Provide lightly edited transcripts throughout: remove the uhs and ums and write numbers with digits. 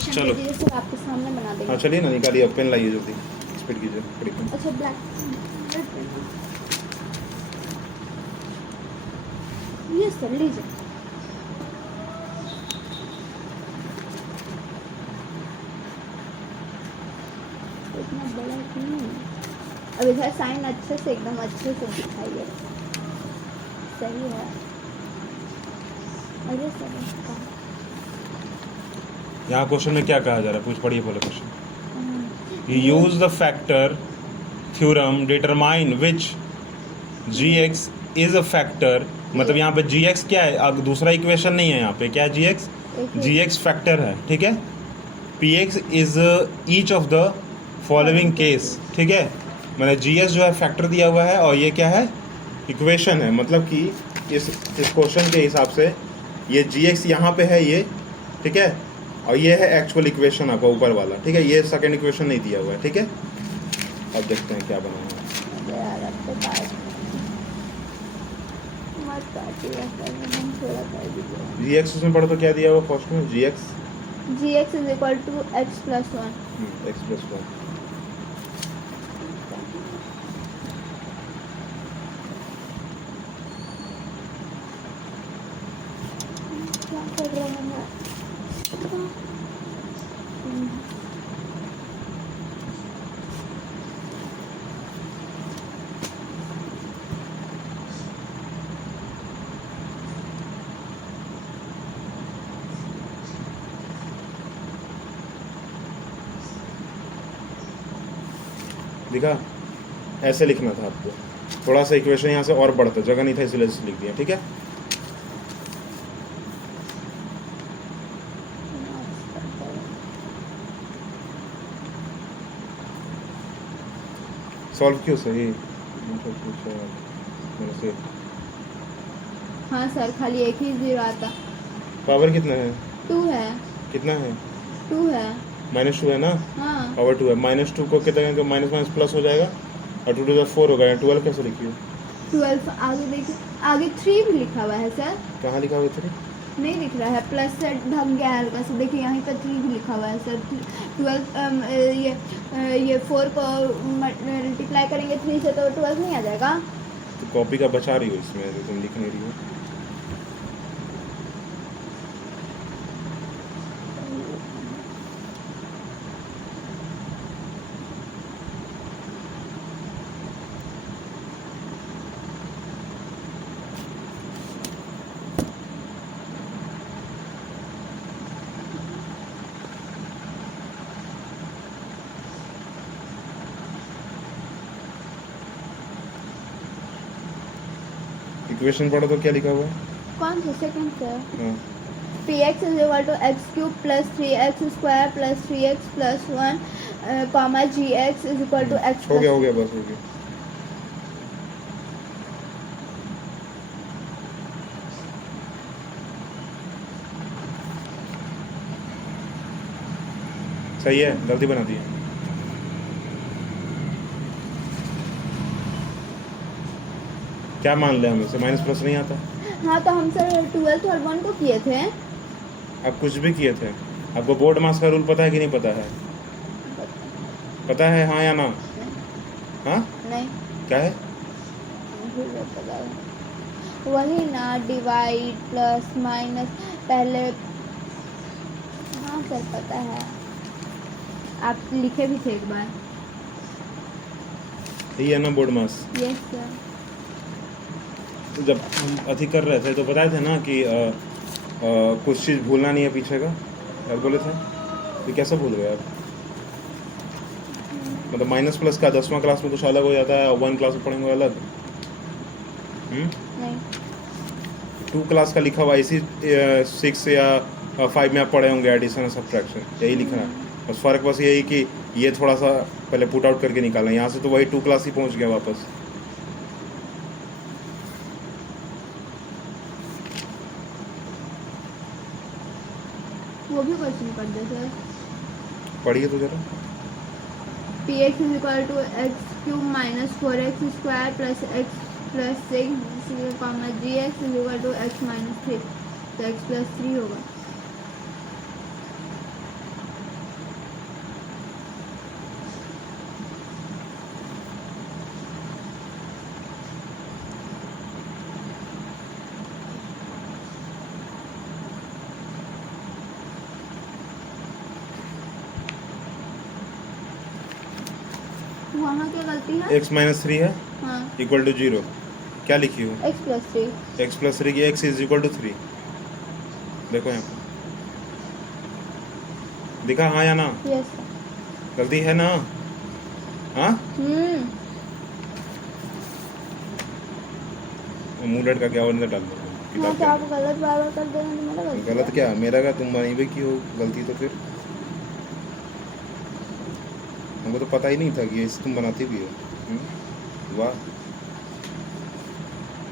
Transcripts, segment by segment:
Question चलो। दे दीजिए sir, आपके सामने बना देंगे। हाँ चलिए ना, निकालिए, अब पेन लाइए जल्दी, स्पीड कीजिए, पढ़िए। अच्छा ब्लैक ये सर लीजिए। इतना बड़ा क्यों? अब इधर साइन अच्छे से एकदम अच्छे से दिखाइए। सही है। अरे सर इसका यहाँ क्वेश्चन में क्या कहा जा रहा है, कुछ पढ़िए पहले question. Use the factor theorem determine which g x is a factor, मतलब यहाँ पे जी एक्स क्या है, अब दूसरा इक्वेशन नहीं है यहाँ पे, क्या है जी एक्स फैक्टर है, ठीक है। P x is each of the following case, ठीक है। मैंने जी एस जो है फैक्टर दिया हुआ है, और ये क्या है, इक्वेशन है, मतलब कि इस क्वेश्चन के हिसाब से ये जी एक्स यहाँ पे है ये, ठीक है, और ये है एक्चुअल इक्वेशन आपका ऊपर वाला, ठीक है। ये सेकंड इक्वेशन नहीं दिया हुआ है, ठीक है। अब देखते हैं क्या बना है। जी एक्स उसमें पढ़ो तो क्या दिया हुआ फर्स्ट में, g x is equal to x plus one. X plus one. क्या कर रहे हैं? दिखा, ऐसे लिखना था आपको, थोड़ा सा इक्वेशन यहाँ से और बढ़ता, जगह नहीं था इसलिए लिख दिया, ठीक है। सॉल्व क्यों सही से। हाँ सर, खाली एक ही जीरो आता। पावर कितना है, 2 है। कितना है, 2 है। -2 है ना, हाँ पावर 2 है। -2 को कितना करेंगे, माइनस माइनस प्लस हो जाएगा, और 2 टू 4 होगा, 12 कैसे लिखिए। 12 आगे देखिए, आगे 3 भी लिखा हुआ है सर। कहाँ लिखा हुआ है, नहीं दिख रहा है, प्लस से ढक गया है हल्का से, देखिए यहाँ पर 3 भी लिखा हुआ है सर। 12 ये 4 को मल्टीप्लाई करेंगे 3 से तो 12 नहीं आ जाएगा। तो कॉपी का बचा रही हो इसमें, जो तुम लिख नहीं रही हो। इक्वेशन पढ़ो तो क्या लिखा हुआ है, कौन सा सेकंड सर? हाँ। px is equal to x cube plus 3x square plus 3x plus 1 comma gx is equal to x. हो गया बस हो गया। सही है, गलती बना दी है। क्या मान ले हम इसे, माइनस प्लस नहीं आता। हाँ तो हम सर 12th और 1 को किए थे। आप कुछ भी किए थे, आपको बोर्ड मास का रूल पता है कि नहीं पता है, पता है हाँ या ना, हाँ नहीं क्या है, पता है। वही ना, डिवाइड प्लस माइनस पहले। हाँ सर पता है, आप लिखे भी थे एक बार। यही है ना बोर्ड मास। Yes sir. तो जब हम अथी कर रहे थे तो बताए थे ना कि कुछ चीज़ भूलना नहीं है पीछे का, यार बोले थे, ये कैसे भूल गए आप। मतलब माइनस प्लस का 10वां क्लास में कुछ अलग हो जाता है, 1 क्लास में पढ़ेंगे अलग। नहीं 2 क्लास का लिखा हुआ इसी 6 या 5 में आप पढ़े होंगे, एडिशन और सब्ट्रैक्शन, यही लिखना है। बस फ़र्क बस यही कि ये थोड़ा सा पहले पुट आउट करके निकालना, यहाँ से तो वही 2 क्लास ही पहुँच गया वापस। वो भी क्वेश्चन कर दे सर। पढ़िए तो जरा। px is equal to x cube minus 4x square plus x plus 6 comma gx is equal to x minus 3, तो x प्लस 3 होगा। वहाँ क्या गलती है? x माइनस 3 है हाँ इक्वल टू 0, क्या लिखी हो? x plus 3। x प्लस 3 की x इज इक्वल टू 3, देखो यहाँ पर दिखा हाँ या ना? यस। गलती है ना? हाँ मुंह लटका क्या और डाल दो हाँ किताब तो के आप अंदर। गलत बार बार कर देना तो मेरा गलती गलत है। क्या मेरा क्या, तुम वहीं पे की हो गलती, तो फिर हमको तो पता ही नहीं था कि ये तुम बनाती भी हो। वाह,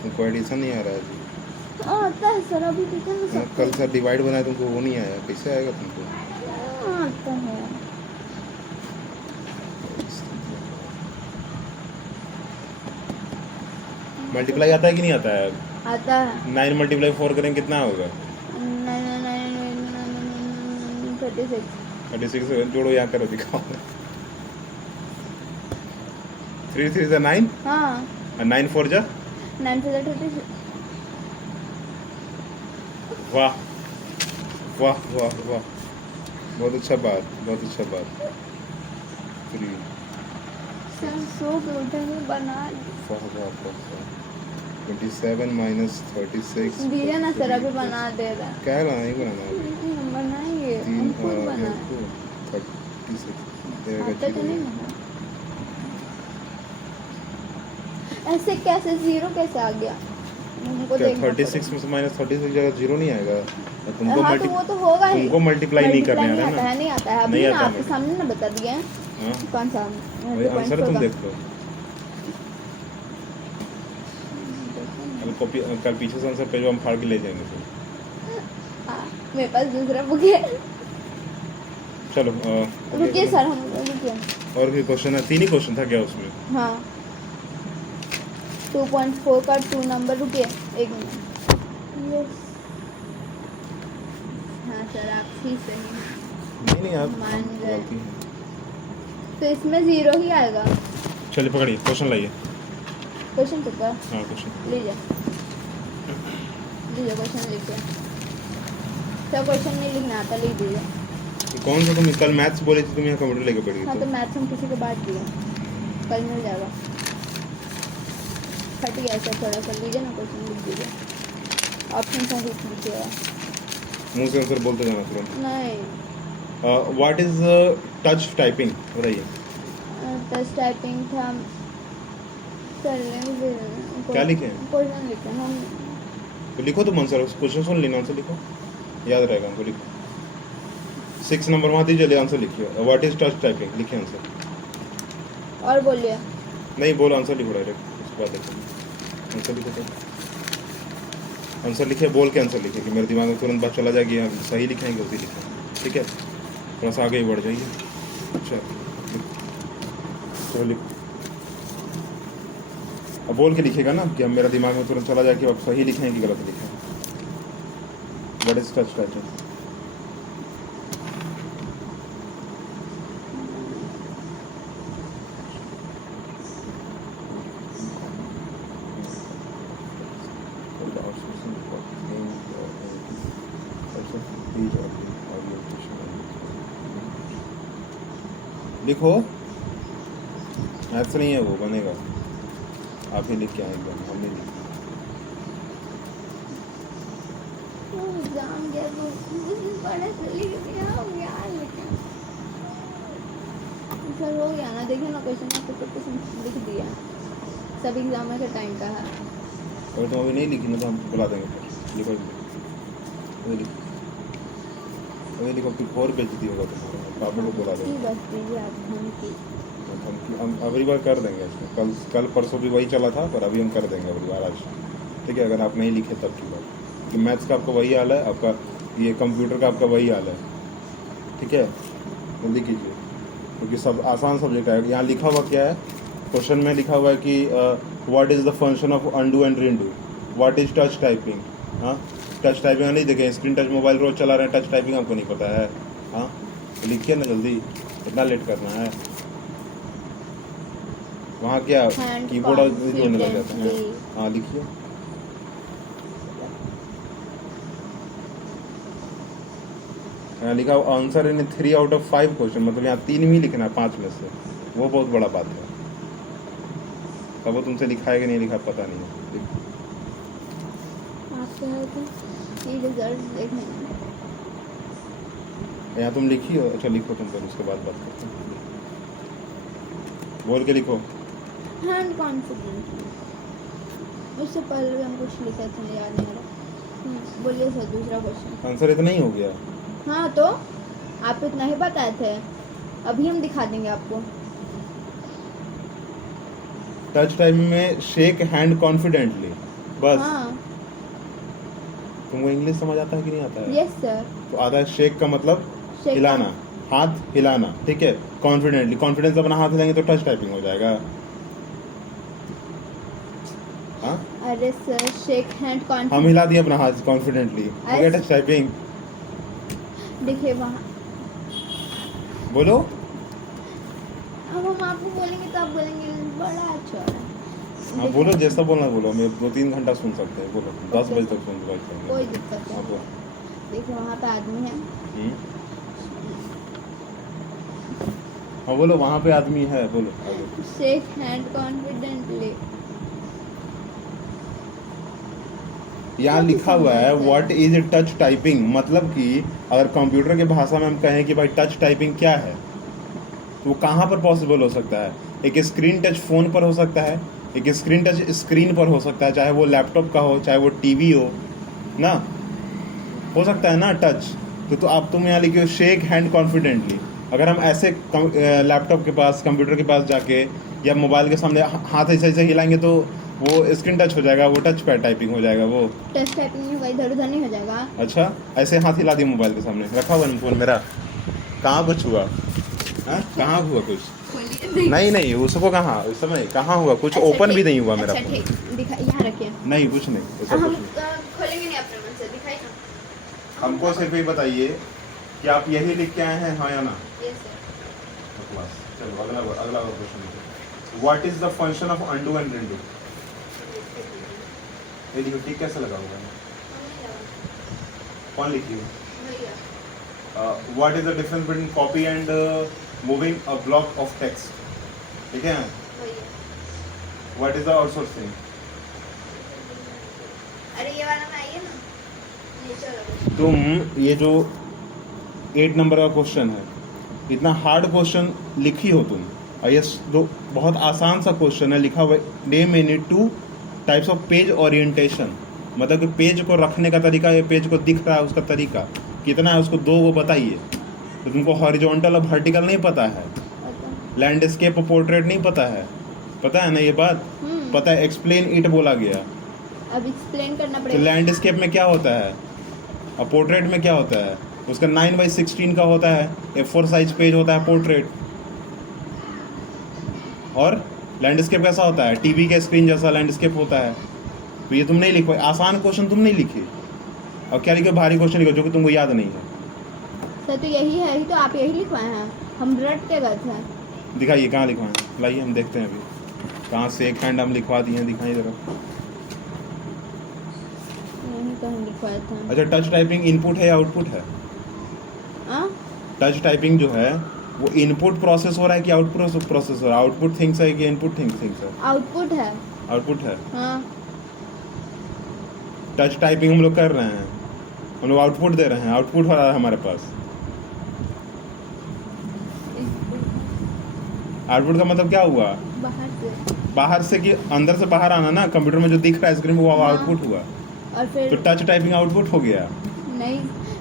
तुमको एडिशन नहीं आ रहा है अभी। आता है सर, अभी देखो ना सब कल सर डिवाइड बनाए तुमको वो नहीं आया, कैसे आएगा तुमको? आता है। मल्टीप्लाई आता है कि नहीं आता है? आता है 9 मल्टीप्लाई 4 करें कितना होगा? 36। 36 जोड़ो यहाँ करो दिखाओ। 3 3 जा 9 हाँ और 9 4 जा 9 for 36। वाह वाह वाह वाह, बहुत अच्छा बात, बहुत अच्छा बात। 3 सर सो के उठेंगे बना वाह वाह वाह 27 माइनस 36 दीजिए ना सर, अभी बना दे रहा है। क्या है नहीं बनाना अभी? हम बनाएंगे, हम खुद बनाए। 36 आता तो नहीं है। ऐसे कैसे जीरो कैसे आ गया? हमको क्या देखना 36 में से माइनस 36 जगह जीरो नहीं आएगा? तुमको हाँ तो वो तो होगा ही। तुमको मल्टीप्लाई नहीं करने आ रहा है ना? नहीं आता है। अभी नहीं ना आता आपके सामने ना बता दिए हैं। हाँ कौन सा वही आंसर तुम देख लो। कॉपी कल पीछे से आंसर पेज हम फाड़ के ले जाएंगे फिर। मेरे पास दूसरा बुक है। चलो रुकिए सर, हम रुकिए। और भी क्वेश्चन है? 3 ही क्वेश्चन था क्या उसमें? हाँ 2.4 का 2 नंबर, रुकिए 1 मिनट। यस हाँ सर आप ही सही हैं। नहीं आप मान गए। गलती है। तो इसमें जीरो ही आएगा। चलिए पकड़िए क्वेश्चन लाइए। क्वेश्चन पेपर हाँ क्वेश्चन लीजिए, लीजिए क्वेश्चन लिखिए। सर क्वेश्चन नहीं लिखना आता, लिख दीजिए। कौन सा तुम कल मैथ्स बोले थे तुम यहाँ कंप्यूटर लेके पड़ हाँ गए तो थे? मैथ्स हम किसी को बांट दिए, कल मिल जाएगा। फट गया सर, थोड़ा सा लीजिए ना, क्वेश्चन लिख दीजिए। ऑप्शन सा लिख लीजिएगा। मुँह से आंसर बोलते जाना तुरंत। नहीं व्हाट इज टच टाइपिंग बताइए? टच टाइपिंग था सर। क्या लिखे हैं? क्वेश्चन लिखे हम। तो लिखो तुम आंसर, क्वेश्चन सुन लेना, आंसर लिखो, याद रहेगा हमको। लिखो 6 नंबर वहाँ दीजिए, आंसर लिखिए। व्हाट इज टच टाइपिंग लिखिए आंसर। और बोलिए। नहीं बोलो, आंसर लिखो डायरेक्ट, उसके बाद देखो आंसर लिखो। तो आंसर लिखिए, बोल के आंसर लिखिए कि मेरे दिमाग में तुरंत बात चला जाएगी यहाँ सही लिखे हैं गलती लिखे, ठीक है? थोड़ा सा आगे ही बढ़ जाइए। अच्छा चलो लिखो, अब बोल के लिखेगा ना कि अब मेरा दिमाग में तुरंत चला जाए कि आप सही लिखे हैं कि गलत लिखे हैं। What is touch typing? लिखो, ऐसा नहीं है वो बनेगा, आप ही लिख के आए एकदम, हम नहीं लिख। एग्जाम गया तो बड़े से लिख दिया हम यार, लेकिन सर हो गया ना, देखिए ना क्वेश्चन आपको तो कुछ लिख दिया। सब एग्जाम के टाइम का है। अगर तुम अभी नहीं लिखी ना तो हम बुला देंगे फिर। लिखो अभी लिखो, अभी लिखो, फिर और बेइज्जती होगा तुम्हारा, पापा को बुला देंगे। बस दीजिए आप धमकी। हम अगली बार कर देंगे इसमें, कल परसों भी वही चला था, पर अभी हम कर देंगे अगली बार आज, ठीक है? अगर आप नहीं लिखे तब की बात, कि मैथ्स का आपका वही हाल है, आपका ये कंप्यूटर का आपका वही हाल है, ठीक है? जल्दी कीजिए क्योंकि सब आसान सब्जेक्ट है। यहाँ लिखा हुआ क्या है क्वेश्चन में? लिखा हुआ है कि what is the function of undo and redo, what is touch typing. हाँ टच टाइपिंग नहीं देखें, स्क्रीन टच मोबाइल रोज चला रहे हैं, टच टाइपिंग आपको नहीं पता है? हाँ तो लिखिए ना जल्दी, कितना लेट करना है? वहाँ क्या कीबोर्ड होने लग जाता है? हाँ लिखिए। यहाँ लिखा answer in 3 out of 5 question, मतलब यहाँ 3 ही लिखना है 5 में से, वो बहुत बड़ा बात है। तब वो तुमसे लिखा है कि नहीं लिखा पता नहीं है। आप कहे थे ये रिजल्ट देखने में। यहाँ तुम लिखी हो, अच्छा लिखो तुम पहले, उसके बाद बात करते हैं। बोल के लिखो। Hand confident. उससे पहले भी हम कुछ लिखे थे, याद नहीं आ रहा। बोलिए सर दूसरा क्वेश्चन। आंसर इतना ही हो गया। हाँ तो आप इतना ही बताए थे, अभी हम दिखा देंगे आपको। टच टाइम में शेक हैंड कॉन्फिडेंटली, बस। हाँ तुमको इंग्लिश समझ आता है कि नहीं आता है? Yes sir. तो आता है शेक का मतलब Shake हिलाना, हाथ हिलाना, ठीक है। कॉन्फिडेंटली, कॉन्फिडेंस अपना हाथ हिलाएंगे तो टच टाइपिंग हो जाएगा। हाँ, अरे सर शेक हैंड हम कॉन्फिडेंट। हिला दिए अपना हाथ कॉन्फिडेंटली, हो गया टच टाइपिंग। देखिए वहाँ, बोलो। अब हम आपको बोलेंगे तो आप बोलेंगे बड़ा अच्छा है। हाँ बोलो, जैसा बोलना बोलो, हम 2-3 घंटा सुन सकते हैं। बोलो, 10 Okay, बजे sir. तक सुन सकते हैं। कोई दिक्कत हाँ, नहीं। बोलो। देखिए वहाँ पे आदमी है। हाँ बोलो, वहाँ पे आदमी है, बोलो आगे। Shake hand confidently. यहाँ लिखा हुआ है व्हाट इज टच टाइपिंग, मतलब कि अगर कंप्यूटर की भाषा में हम कहें कि भाई टच टाइपिंग क्या है, तो वो कहाँ पर पॉसिबल हो सकता है? एक स्क्रीन टच फोन पर हो सकता है, एक स्क्रीन टच स्क्रीन पर हो सकता है, चाहे वो लैपटॉप का हो, चाहे वो टीवी हो ना, हो सकता है ना टच। तो अब तुम यहाँ लिखियो शेक हैंड कॉन्फिडेंटली। अगर हम ऐसे लैपटॉप के पास, कंप्यूटर के पास जाके या मोबाइल के सामने हाथ ऐसे ऐसे हिलाएंगे तो वो स्क्रीन टच हो जाएगा, वो टच पैड टाइपिंग हो जाएगा। वो टच टाइपिंग नहीं होगा, इधर उधर नहीं हो जाएगा। अच्छा, ऐसे हाथ हिला दिया मोबाइल के सामने, रखा हुआ फोन मेरा, कहाँ कुछ हुआ? हाँ, कहाँ हुआ कुछ? खोलिए। नहीं उसको कहाँ, उस समय कहाँ हुआ कुछ? अच्छा, ओपन भी ठीक। नहीं हुआ मेरा अच्छा फोन। ठीक, दिखा यहाँ रखिए। नहीं कुछ नहीं, ऐसा हम कुछ नहीं। खोलेंगे नहीं अपने मन से, दिखाइए ना। हमको सिर्फ ये बताइए कि आप यही लिख के आए हैं, हाँ या ना? Yes sir. बस, चलो अगला question. What is the function of undo and redo? ये देखो ठीक कैसे लगा हुआ है, कौन लिखी हो? What is the difference between copy and moving a block of text? ठीक है। What is the outsourcing? अरे ये वाला में आइए ना। ये चलो। तुम ये जो 8 नंबर का क्वेश्चन है, इतना हार्ड क्वेश्चन लिखी हो तुम, और ये दो बहुत आसान सा क्वेश्चन है, लिखा हुआ name any 2 types of page orientation, मतलब कि पेज को रखने का तरीका, ये पेज को दिख रहा है उसका तरीका कितना है, उसको 2 को बताइए। तो तुमको हॉरिजॉन्टल और वर्टिकल नहीं पता है, लैंडस्केप और पोर्ट्रेट नहीं पता है ना ये बात? पता है, एक्सप्लेन इट बोला गया। अब एक्सप्लेन करना तो पड़ेगा। लैंडस्केप में क्या होता है और पोर्ट्रेट में क्या होता है? उसका 9x16 का होता है, A4 साइज पेज होता है पोर्ट्रेट। और लैंडस्केप कैसा होता है? टीवी के स्क्रीन जैसा लैंडस्केप होता है। तो ये तुम नहीं लिख पाए, आसान क्वेश्चन तुम नहीं लिखे, और क्या लिखे? भारी क्वेश्चन लिखो जो कि तुमको याद नहीं है। सर तो यही है, ही तो आप यही लिखवाए हैं, हम रट के गए थे। दिखाइए कहाँ लिखवाएं, लाइए हम देखते हैं अभी कहाँ से एक हैंड हम लिखवा दिए हैं, दिखाइए जरा। यही कहीं लिखवाए थे। अच्छा, टच टाइपिंग इनपुट है या आउटपुट है? टच टाइपिंग जो है वो इनपुट प्रोसेस हो रहा है कि आउटपुट प्रोसेस हो रहा है? आउटपुट थिंग्स है कि इनपुट थिंग्स है? आउटपुट है। आउटपुट है। हाँ। टच टाइपिंग हम लोग कर रहे हैं, हम लोग आउटपुट दे रहे हैं, आउटपुट हो रहा है हमारे पास। आउटपुट का मतलब क्या हुआ? बाहर से कि अंदर से बाहर आना ना, कंप्यूटर में जो दिख रहा है स्क्रीन में वो हाँ। आउटपुट हुआ। और फिर तो टच टाइपिंग आउटपुट हो गया। नहीं,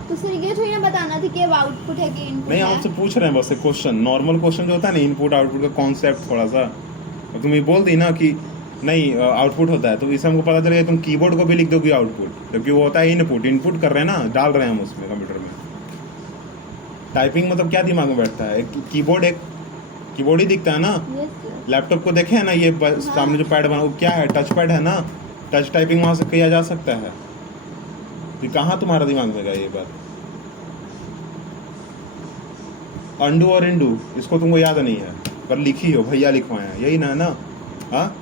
तो सर ये थोड़ी ना बताना थी कि अब आउटपुट है कि इनपुट नहीं, है। आपसे पूछ रहे हैं बस एक क्वेश्चन, नॉर्मल क्वेश्चन जो होता है ना, इनपुट आउटपुट का कॉन्सेप्ट थोड़ा सा। और तुम ये बोल दी ना कि नहीं आउटपुट होता है, तो इससे हमको पता चलेगा तुम कीबोर्ड को भी लिख दोगे आउटपुट, क्योंकि वो होता है इनपुट कर रहे हैं ना, डाल रहे हैं हम उसमें कंप्यूटर में। टाइपिंग मतलब क्या दिमाग में बैठता है? कीबोर्ड ही दिखता है ना। Yes sir. लैपटॉप को देखे है ना, ये सामने जो पैड बना वो क्या है? टच पैड है ना। टच टाइपिंग वहाँ से किया जा सकता है। ये कहाँ तुम्हारा दिमाग में गया ये बात? अंडू और इंडू इसको तुमको याद नहीं है, पर लिखी हो, भैया लिखवाए हैं, यही ना है ना? हाँ,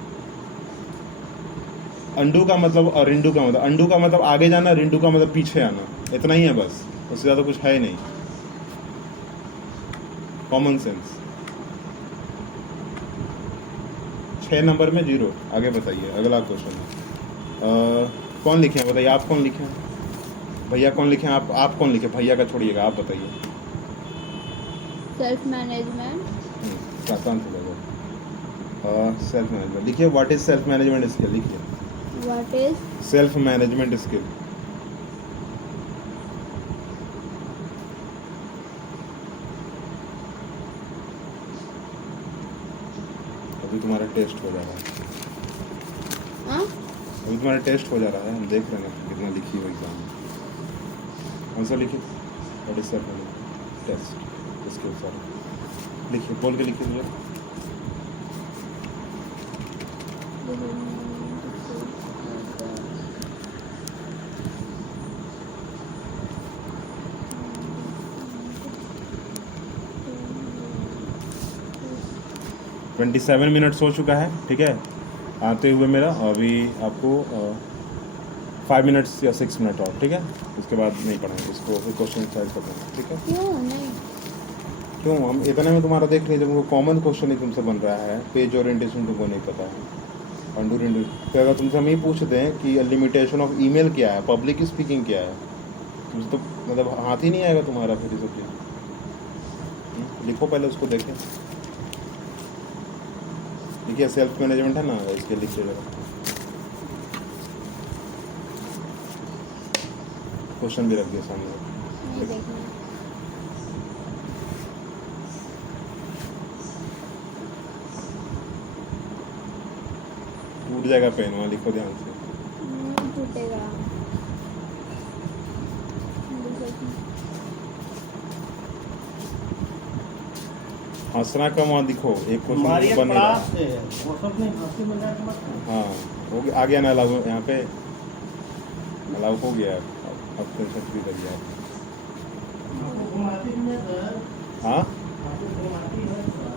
अंडू का मतलब और रिंडू का मतलब, अंडू का मतलब आगे जाना, रिंडू का मतलब पीछे आना, इतना ही है बस, उससे ज़्यादा कुछ है नहीं। Common sense. 6 नंबर में 0। आगे बताइए, अगला क्वेश्चन। कौन लिखे हैं बताइए, आप कौन लिखे हैं? भैया कौन लिखे हैं? आप कौन लिखे? भैया का छोड़िएगा, आप बताइए। Self management. आसान से लगा। सेल्फ मैनेजमेंट लिखिए। What is self management skill लिखिए। What is self management skill. अभी तुम्हारा टेस्ट हो जा रहा है। अभी तुम्हारा टेस्ट हो जा रहा है, हम देख रहे हैं कितना लिखी हो एग्जाम में। आंसर लिखिए। What is self management test skill sir लिखिए, बोल के लिखिए मुझे। ट्वेंटी 27 मिनट्स हो चुका है, ठीक है, आते हुए मेरा। अभी आपको 5 मिनट्स या 6 मिनट और, ठीक है। उसके बाद नहीं पढ़ाएंगे इसको, फिर क्वेश्चन एक्सरसाइज कर देंगे, ठीक है। क्यों नहीं? क्यों? हम इतने में तुम्हारा देख लीजिए, वो कॉमन क्वेश्चन ही तुमसे बन रहा है। पेज ओरिएंटेशन तुमको नहीं पता है, अंडर तो अगर तुमसे हम ये पूछते हैं कि लिमिटेशन ऑफ ईमेल क्या है, पब्लिक स्पीकिंग क्या है, तुमसे तो मतलब हाथ ही नहीं आएगा तुम्हारा फिर ये सब चीज़। लिखो पहले, उसको देखें। देखिए सेल्फ मैनेजमेंट है ना, इसके लिख लीजिएगा। क्वेश्चन भी रख दिया सामने। नहीं देखना। टूट जाएगा पेन, वहाँ लिखो ध्यान से। नहीं टूटेगा। हंसना का वहाँ दिखो, एक हमारी क्वेश्चन बन नहीं रहा। से वो सब नहीं हंसी मजाक मत करो। हाँ हो गया, आ गया ना अलाउ, यहाँ पे अलाउ हो गया। अब टेंशन फ्री कर दिया। आपको घुमाती भी है सर, हाँ आपको घुमाती है सर।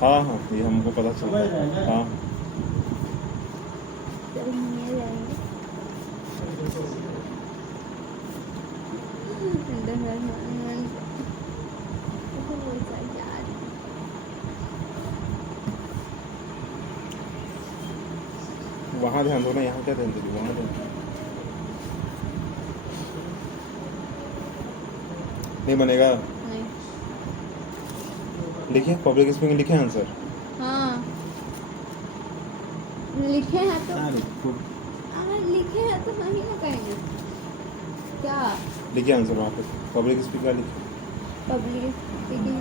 हाँ हाँ, ये हमको पता चल समझ रहे रहा है। हैं? हाँ चल नहीं जाएंगे। वहाँ ध्यान दो ना, यहाँ क्या ध्यान दोगी? वहाँ ध्यान दो। नहीं बनेगा। नहीं। लिखिए पब्लिक स्पीकिंग, लिखे आंसर। हाँ लिखे हैं तो हाँ लिखे हैं तो नहीं ना कहेंगे क्या? लिखिए आंसर वहाँ पे, पब्लिक स्पीकर लिखिए। पब्लिक स्पीकिंग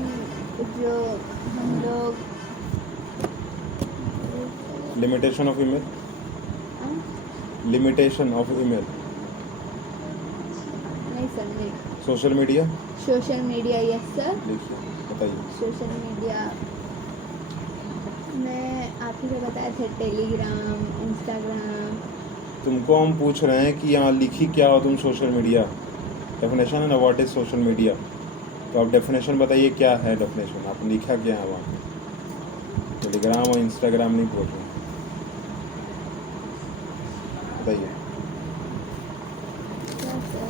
जो हम लोग लिमिटेशन ऑफ ईमेल, हाँ? Limitation of email. नहीं सर नहीं। Social media social media yes sir. लिखिए, बताइए। सोशल मीडिया मैं आप ही को बताए थे, टेलीग्राम, इंस्टाग्राम। तुमको हम पूछ रहे हैं कि यहाँ लिखी क्या हो तुम? सोशल मीडिया डेफिनेशन है ना, व्हाट इज सोशल मीडिया। तो आप डेफिनेशन बताइए, क्या है डेफिनेशन, आपने लिखा क्या है वहाँ पे? टेलीग्राम और इंस्टाग्राम नहीं बोल रहे, बताइए। क्या sir?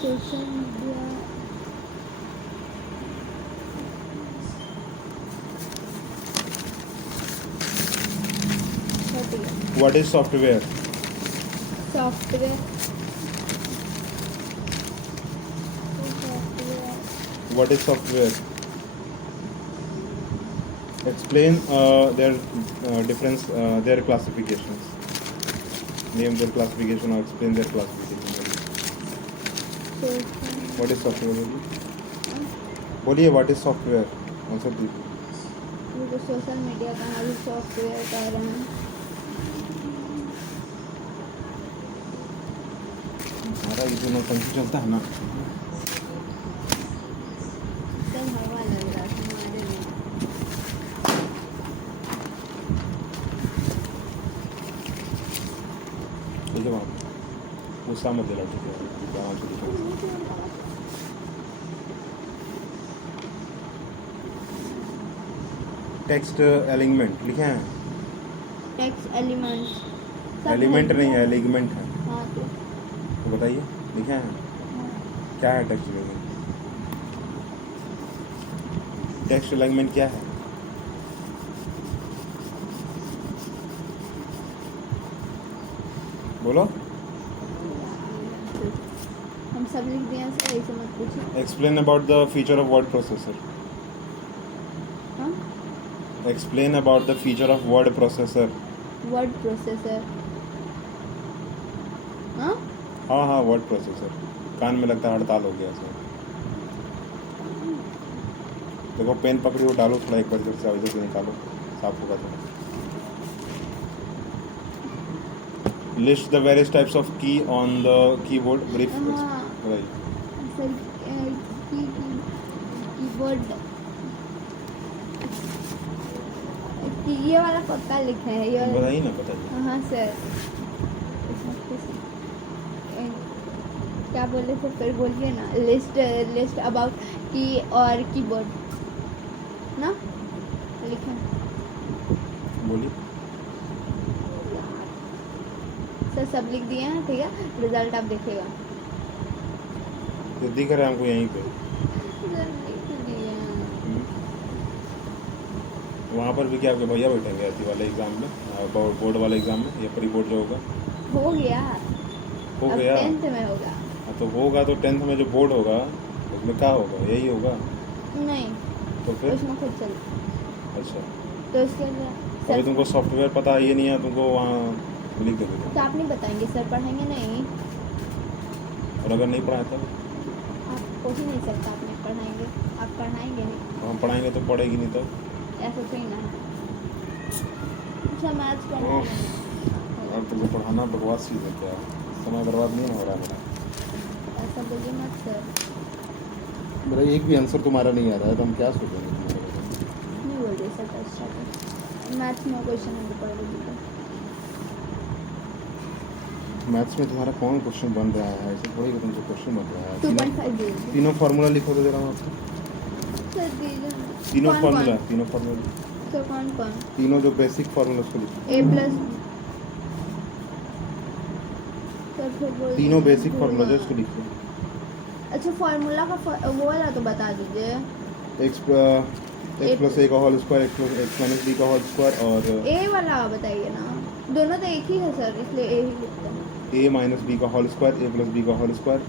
Social media what is software? Software What is software? Explain their difference, their classifications. Name their classification or explain their classification. What is software? बोलिए what is software? आंसर दीजिए। मुझे social media का भी software कह रहे हैं। हमारा ये जो नौटंकी चलता है ना, सब हवा लग रहा है हमारे में। देखिए वहाँ गुस्सा मत दिला, ठीक है? वहाँ से लिखो। टेक्स्ट एलिमेंट लिखे हैं। टेक्स्ट एलिमेंट्स एलिमेंट नहीं है, एलिगमेंट है। हाँ तो तो बताइए लिखे हैं क्या है टेक्स्ट एलिमेंट? टेक्स्ट एलिमेंट क्या है? बोलो। हम सब लिख दिए हैं सर, ऐसे मत पूछिए। Explain about the feature of word processor. हाँ, explain about the feature of word processor. Word processor. हाँ, हाँ हाँ वर्ड प्रोसेसर। कान में लगता है हड़ताल हो गया सर। देखो पेन पकड़ी हो, डालो थोड़ा एक बार इधर से इधर से निकालो, साफ होगा थोड़ा। List the various types of की ऑन द कीबोर्ड ब्रीफ। हाँ। सर कीबोर्ड ये वाला पक्का लिखा है, ये वाला। बताइए ना, बताइए। हाँ सर, क्या बोले थे फिर बोलिए ना। लिस्ट अबाउट की और कीबोर्ड ना लिखा है। बोलिए। सर सब लिख दिए हैं, ठीक है, रिजल्ट आप देखिएगा। तो दिख रहा है हमको यहीं पे। सर लिख दिए हैं। वहाँ पर भी क्या आपके भैया बैठेंगे ऐसी वाले एग्जाम में, बोर्ड वाले एग्जाम में, या प्री बोर्ड जो होगा? हो गया, हो अब गया। 10th में होगा। हाँ तो होगा तो 10th में जो बोर्ड होगा उसमें क्या होगा? यही होगा नहीं, तो फिर? उसमें खुद चल। अच्छा, तो इसके लिए अभी सर तुमको सॉफ्टवेयर पता है ये नहीं है, तुमको वहाँ लिख देंगे तुम। तो आप नहीं बताएंगे, सर पढ़ाएंगे नहीं। और अगर नहीं पढ़ाया तब? आप हो ही नहीं सकता, आप नहीं पढ़ाएंगे, आप पढ़ाएंगे नहीं, तो हम पढ़ाएंगे तो पढ़ेगी नहीं तब? ऐसा तो ही ना है। अच्छा मैथ्स पढ़ाएंगे। और तुमको पढ़ाना बकवास चीज़ है क्या? समय बर्बाद नहीं हो रहा है मेरा। ऐसा बोलिए मत सर। मेरा एक भी आंसर तुम्हारा नहीं आ रहा है तो हम क्या सोचेंगे तुम्हारे बारे में? नहीं बोल रही सर, अच्छा तो मैथ्स में क्वेश्चन है तो पढ़ लीजिए। मैथ्स में तुम्हारा कौन क्वेश्चन बन रहा है? ऐसे थोड़ी कि तुमसे क्वेश्चन बन रहा है। 2.5 दे दीजिए। तीनों फार्मूला लिखो तो जरा आपको। सर दीजिए। तीनों कौन फार्मूला, कौन? तीनों फार्मूला, सर कौन कौन? तीनों जो बेसिक फार्मूला उसको लिखो। A प्लस सर फिर बोल तीनों दीजिए, बेसिक फार्मूला जो उसको लिखो। अच्छा फार्मूला का वो वाला तो बता दीजिए। एक्स प्लस ए का whole square, x minus b का होल स्क्वायर, और ए वाला बताइए ना, दोनों तो एक ही है सर, इसलिए ए ही लिखते हैं। ए माइनस बी का whole square, a plus b का whole square,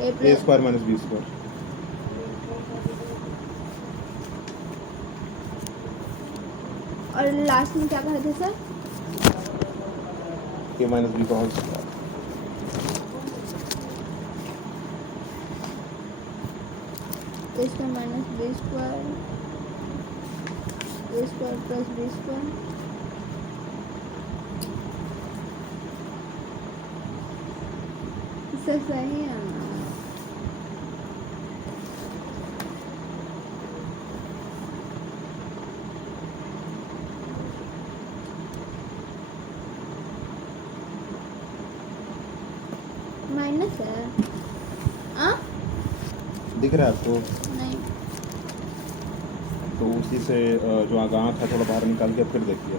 a a plus square minus b square. और लास्ट में क्या कहे थे सर? ए माइनस बी का whole square. A square minus b square, a square plus b square. Sir सही है ना? माइनस है दिख रहा है आपको? नहीं, तो उसी से जो आँख है थोड़ा बाहर निकाल के फिर देखिए,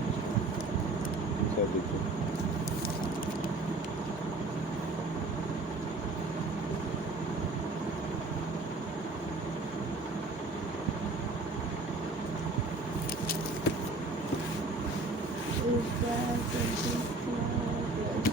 शायद देखिए। A square plus b square plus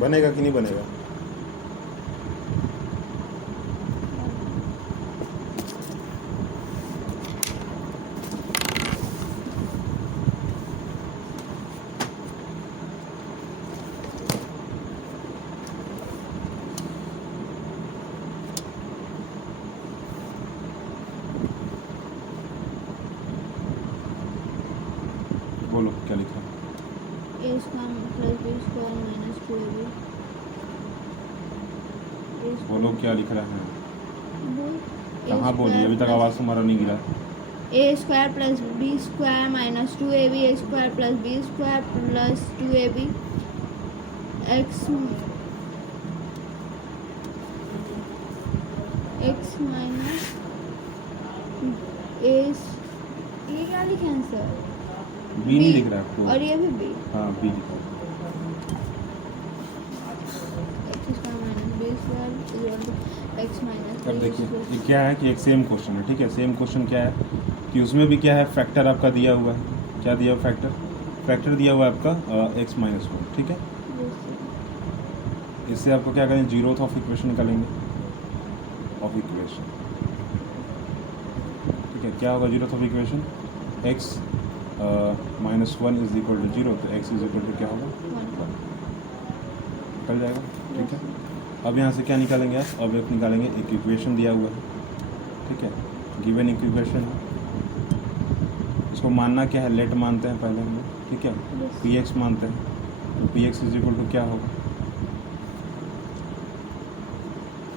बनेगा कि नहीं बनेगा? बोलो क्या लिखा? A a square plus b square minus 2ab बोलो क्या लिख रहा है, कहाँ बोलिए, अभी तक आवाज़ तुम्हारा नहीं गिरा। A square plus b square minus 2ab a square plus b square plus 2ab x minus a, ये क्या लिखे हैं सर? बी नहीं लिख रहा है आपको, और ये भी बी। हाँ बी लिखा है। X square minus b square equal to x minus. अब देखिए ये क्या है कि एक सेम क्वेश्चन है, ठीक है। सेम क्वेश्चन क्या है कि उसमें भी क्या है, फैक्टर आपका दिया हुआ है। क्या दिया हुआ फैक्टर दिया हुआ है आपका एक्स माइनस 1, ठीक है। इससे आपको क्या करें, जीरोथ ऑफ इक्वेशन निकालेंगे, ऑफ इक्वेशन, ठीक है। क्या होगा zeroth of equation, x minus 1 is equal to 0, तो एक्स इज इक्वल टू क्या होगा 1 निकल जाएगा, ठीक है। अब यहाँ से क्या निकालेंगे आप, अब एक निकालेंगे, एक इक्वेशन दिया हुआ है, ठीक है, गिवन इक्वेशन है। इसको मानना क्या है, लेट मानते हैं पहले हम लोग, ठीक है। पी एक्स मानते हैं, तो p x is equal to क्या होगा,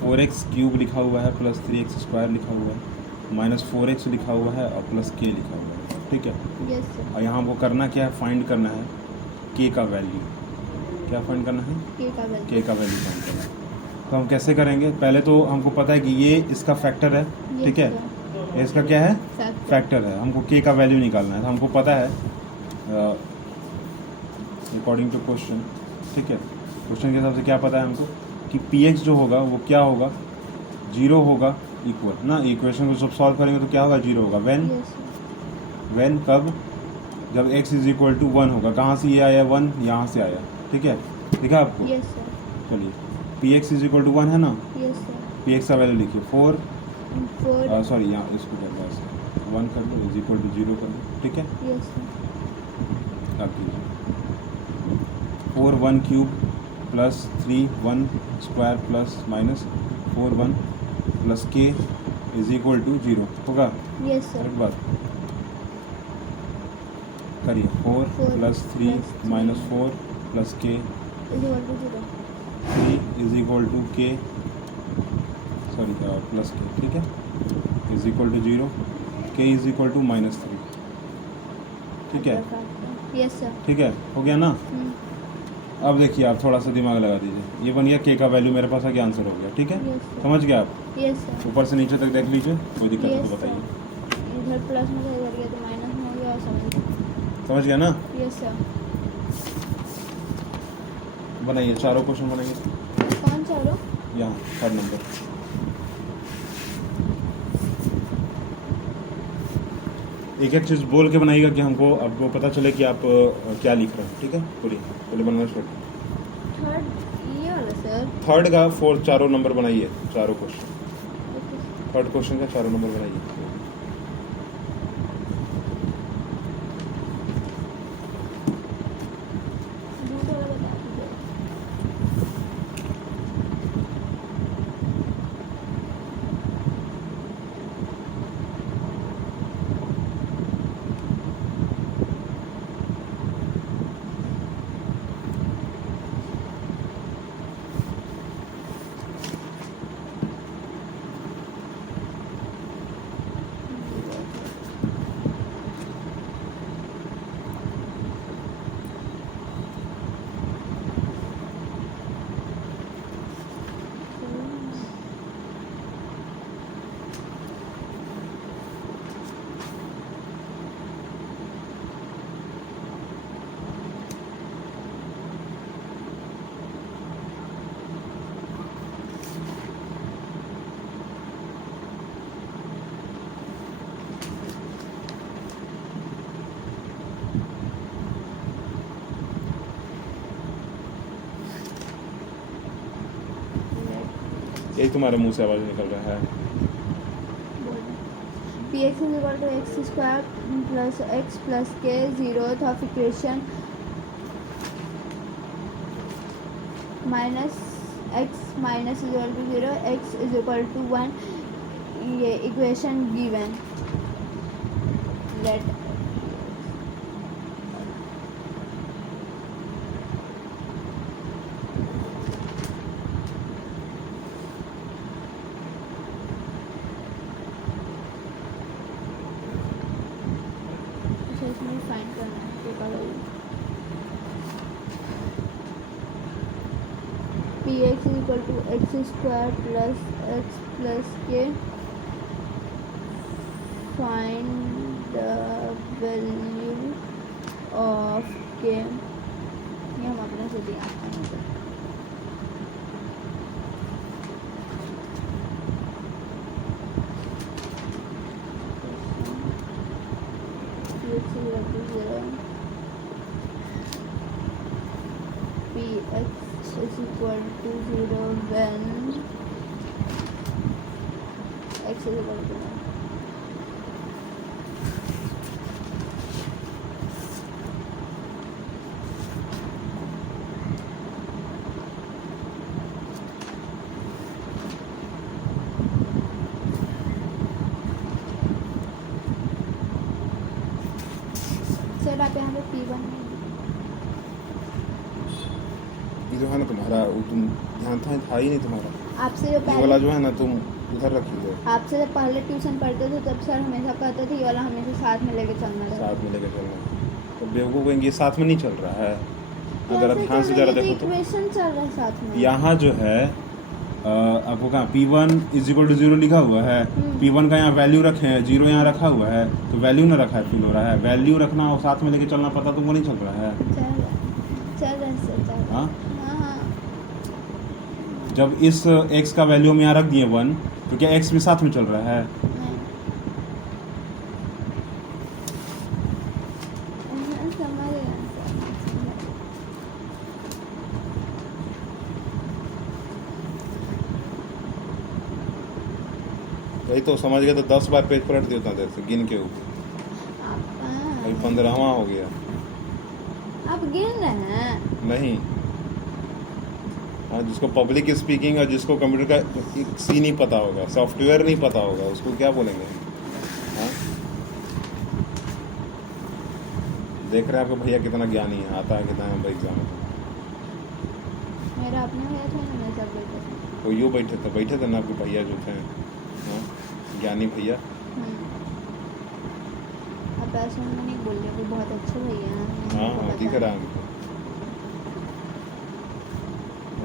4x क्यूब लिखा हुआ है प्लस 3x स्क्वायर लिखा हुआ है, माइनस 4x लिखा हुआ है और प्लस k लिखा हुआ है, ठीक है। Yes sir. और यहाँ वो करना क्या है, फाइंड करना है k का वैल्यू। क्या फाइंड करना है, के का वैल्यू। k का वैल्यू फाइंड करना है। तो हम कैसे करेंगे, पहले तो हमको पता है कि ये इसका फैक्टर है, ठीक है। ये इसका क्या है, फैक्टर है। हमको k का वैल्यू निकालना है, तो हमको पता है अकॉर्डिंग टू क्वेश्चन, ठीक है। क्वेश्चन के हिसाब से क्या पता है हमको कि px जो होगा वो क्या होगा, 0 होगा, इक्वल ना, इक्वेशन को जब सॉल्व करेंगे तो क्या होगा, 0 होगा। व्हेन कब, जब x इज इक्वल टू 1 होगा। कहाँ से ये आया 1, यहाँ से आया, ठीक है, ठीक है आपको। Yes sir. चलिए px इज इक्वल टू 1 है ना, यस सर। px का वैल्यू लिखिए 4, 4 सॉरी यहाँ इसको कर दो, 1 कर दो, इज इक्वल टू 0 कर दो, ठीक है। Yes sir. अब कीजिए 4 1 cube plus 3 1 square plus minus 4 1 plus k is equal to 0 होगा। Yes sir. एक बात करिए, 4 plus 3 minus 4 plus k is equal to 0। 3 is equal to k, sorry plus k, ठीक है, is equal to 0, k is equal to minus 3, ठीक है। Yes sir. ठीक है, हो गया ना। अब देखिए आप थोड़ा सा दिमाग लगा दीजिए, ये बन गया k का वैल्यू मेरे पास आके आंसर हो गया, ठीक है। Yes, sir. समझ गया आप, यस सर। ऊपर से नीचे तक देख लीजिए, कोई दिक्कत है यस तो सर। बताइए। इधर प्लस में था, इधर गया तो माइनस में हो गया और समझ गया ना, यस सर। बनाइए, चारों क्वेश्चन बनाइए। कौन चारों? यहाँ 3rd नंबर, एक एक चीज़ बोल के बनाइएगा कि हमको आपको पता चले कि आप क्या लिख रहे हैं, ठीक है। बोलिए, बोले बनाना स्टार्ट। थर्ड ये वाला सर। 3rd का 4 चारों नंबर बनाइए, चारों question, okay sir. 3rd question का चारों नंबर बनाइए। दूसरा वाला बता दीजिए। यही तुम्हारे मुंह से आवाज़ निकल रहा है। P x is equal to x square plus x plus k, zeroth of equation minus x minus is equal to 0, x is equal to 1, ये इक्वेशन गिवन। लेट इसमें फाइंड करना है के का value p x is equal to x square plus x plus k find the value of k ये हम अपने से दिया px is equal to 0 when x is equal to 1. Sir आप यहाँ पे P1 ये जो है ना तुम्हारा वो तुम ध्यान था ही नहीं तुम्हारा, आपसे जो ये पहले वाला जो है ना तुम उधर रखी हो, आपसे जब पहले ट्यूशन पढ़ते थे तब सर हमेशा कहते थे ये वाला हमेशा साथ में लेके चलना था। साथ में लेके चलना। तो बेवकूफ़ कहेंगे ये साथ में नहीं चल रहा है, अगर ध्यान से जरा देखो तो इक्वेशन चल रहा है साथ में। यहाँ जो है आपको कहाँ P1 इज इक्वल टू 0 लिखा हुआ है, P1 का यहाँ वैल्यू रखे हैं, 0 यहाँ रखा हुआ है, तो वैल्यू ना रखा है फील हो रहा है, वैल्यू रखना और साथ में लेके चलना पता तुमको नहीं चल रहा है। चल रहा है सर, चल रहा हाँ, है। हाँ जब इस x का वैल्यू में यहाँ रख दिए 1 तो क्या x भी साथ में चल रहा है? नहीं समझ गया सर। वही तो समझ गए तो 10 बार पेज पलट दिया उतना देर से गिन के ऊपर, अभी 15वां हो गया। आप गिन रहे हैं? नहीं, हाँ, जिसको पब्लिक स्पीकिंग और जिसको कंप्यूटर का सी नहीं पता होगा, सॉफ्टवेयर नहीं पता होगा, उसको क्या बोलेंगे? हाँ, देख रहे हैं आपके भैया कितना ज्ञानी है, आता है कितना नंबर एग्जाम में। मेरा अपना भैया था ना, मैं सब बैठे थे। वो यूँ बैठे थे ना आपके भैया जो थे, हाँ, ज्ञानी भैया। आप ऐसे में नहीं बोल रहे, वो बहुत अच्छे भैया हैं। हाँ हाँ, दिख रहा है हमको।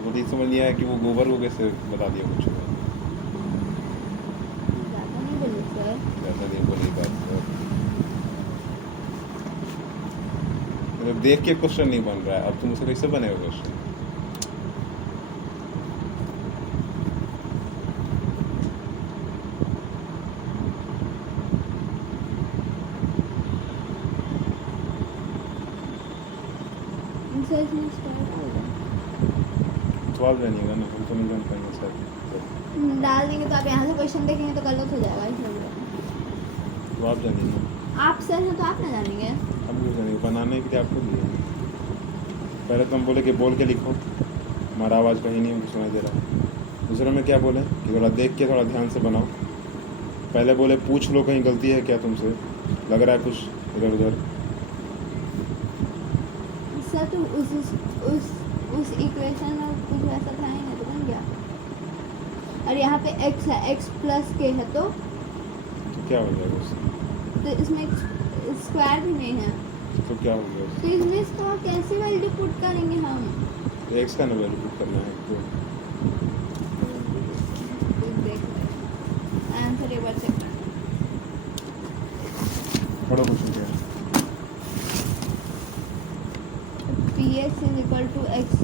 मुझे ये समझ नहीं आया कि वो गोबर को कैसे बता दिया कुछ। ज़्यादा नहीं बोले सर। ज़्यादा नहीं बोली बात सर, मतलब देख के क्वेश्चन नहीं बन रहा है, अब तुम उसे कैसे बनेगा क्वेश्चन? सर इसमें स्टार्ट होगा, सवाल जानिएगा ना, हम तो नहीं जान पाएंगे सर। डाल देंगे तो आप यहाँ से क्वेश्चन देखेंगे तो गलत हो जाएगा इसलिए। तो आप जानिए ना, आप सर हैं तो आप ना जानेंगे। हम क्यों जानेंगे, बनाने के लिए आपको दिए। पहले तो हम बोले कि बोल के लिखो, हमारा आवाज़ कहीं नहीं हमको सुनाई दे रहा। दूसरे में क्या बोले कि थोड़ा देख के थोड़ा ध्यान से बनाओ। पहले बोले पूछ लो कहीं गलती है क्या तुमसे, लग रहा है कुछ इधर उधर। सर तो उस इक्वेशन में कुछ वैसा था ही नहीं, तो बन गया। और यहाँ पे x है, x प्लस के है तो क्या हो जाएगा उससे? तो इसमें स्क्वायर भी नहीं है, तो क्या हो गया उससे? तो इसमें इसका कैसे वैल्यू पुट करेंगे हम? तो एक्स का ना वैल्यू पुट करना है तो देख आंसर एक बार चेक करना। बड़ा क्वेश्चन क्या है? px is equal to x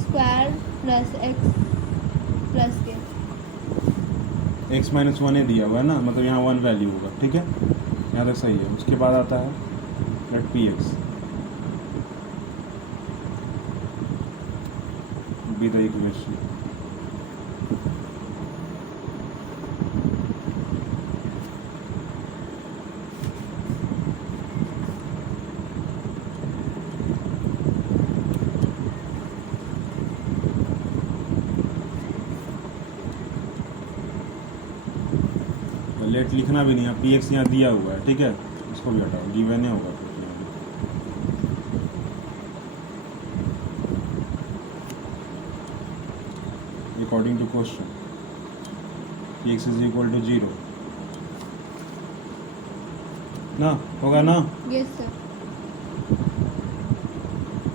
square plus x plus k. x minus 1 दिया हुआ है ना, मतलब यहाँ 1 वैल्यू होगा, ठीक है, यहाँ तक सही है। उसके बाद आता है let p x be the equation. Let लिखना भी नहीं है, पी एक्स यहाँ दिया हुआ है, ठीक है, इसको भी हटाओ, गिवन है होगा कुछ यहाँ पे। According to question p x is equal to 0, ना होगा ना। Yes sir.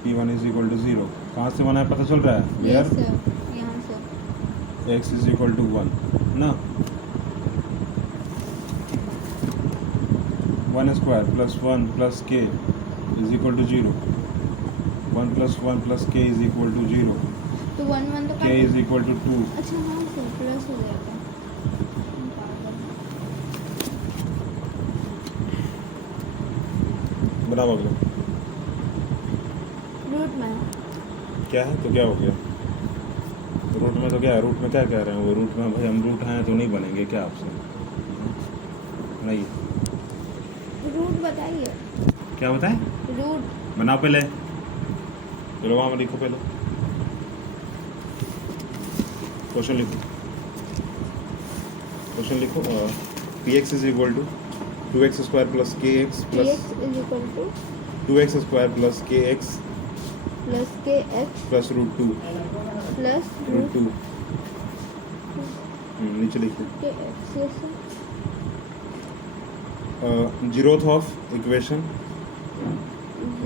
P1 is equal to 0 कहाँ से बना है पता चल रहा है यस वेयर सर, यहाँ से। x इज इक्वल टू 1 ना 1 square plus 1 plus k is equal to 0 1 plus 1 plus k is equal to 0 तो 1 1 तो k इज इक्वल टू 2 अच्छा हाँ सर, प्लस हो जाएगा। बनाओ अगला रूट में है। क्या है तो क्या हो गया रूट में तो क्या है रूट में क्या कह रहे हैं वो रूट में भाई हम रूट हैं तो नहीं बनेंगे क्या आपसे नहीं रूट बताइए। क्या बताएं रूट बनाओ पहले चलो वहाँ में लिखो पहले क्वेश्चन लिखो p x is equal to 2x square plus k x plus x is equal to 2x square plus k x plus k x plus root 2 plus root 2 नीचे लिखिए k x. Yes zeroth of equation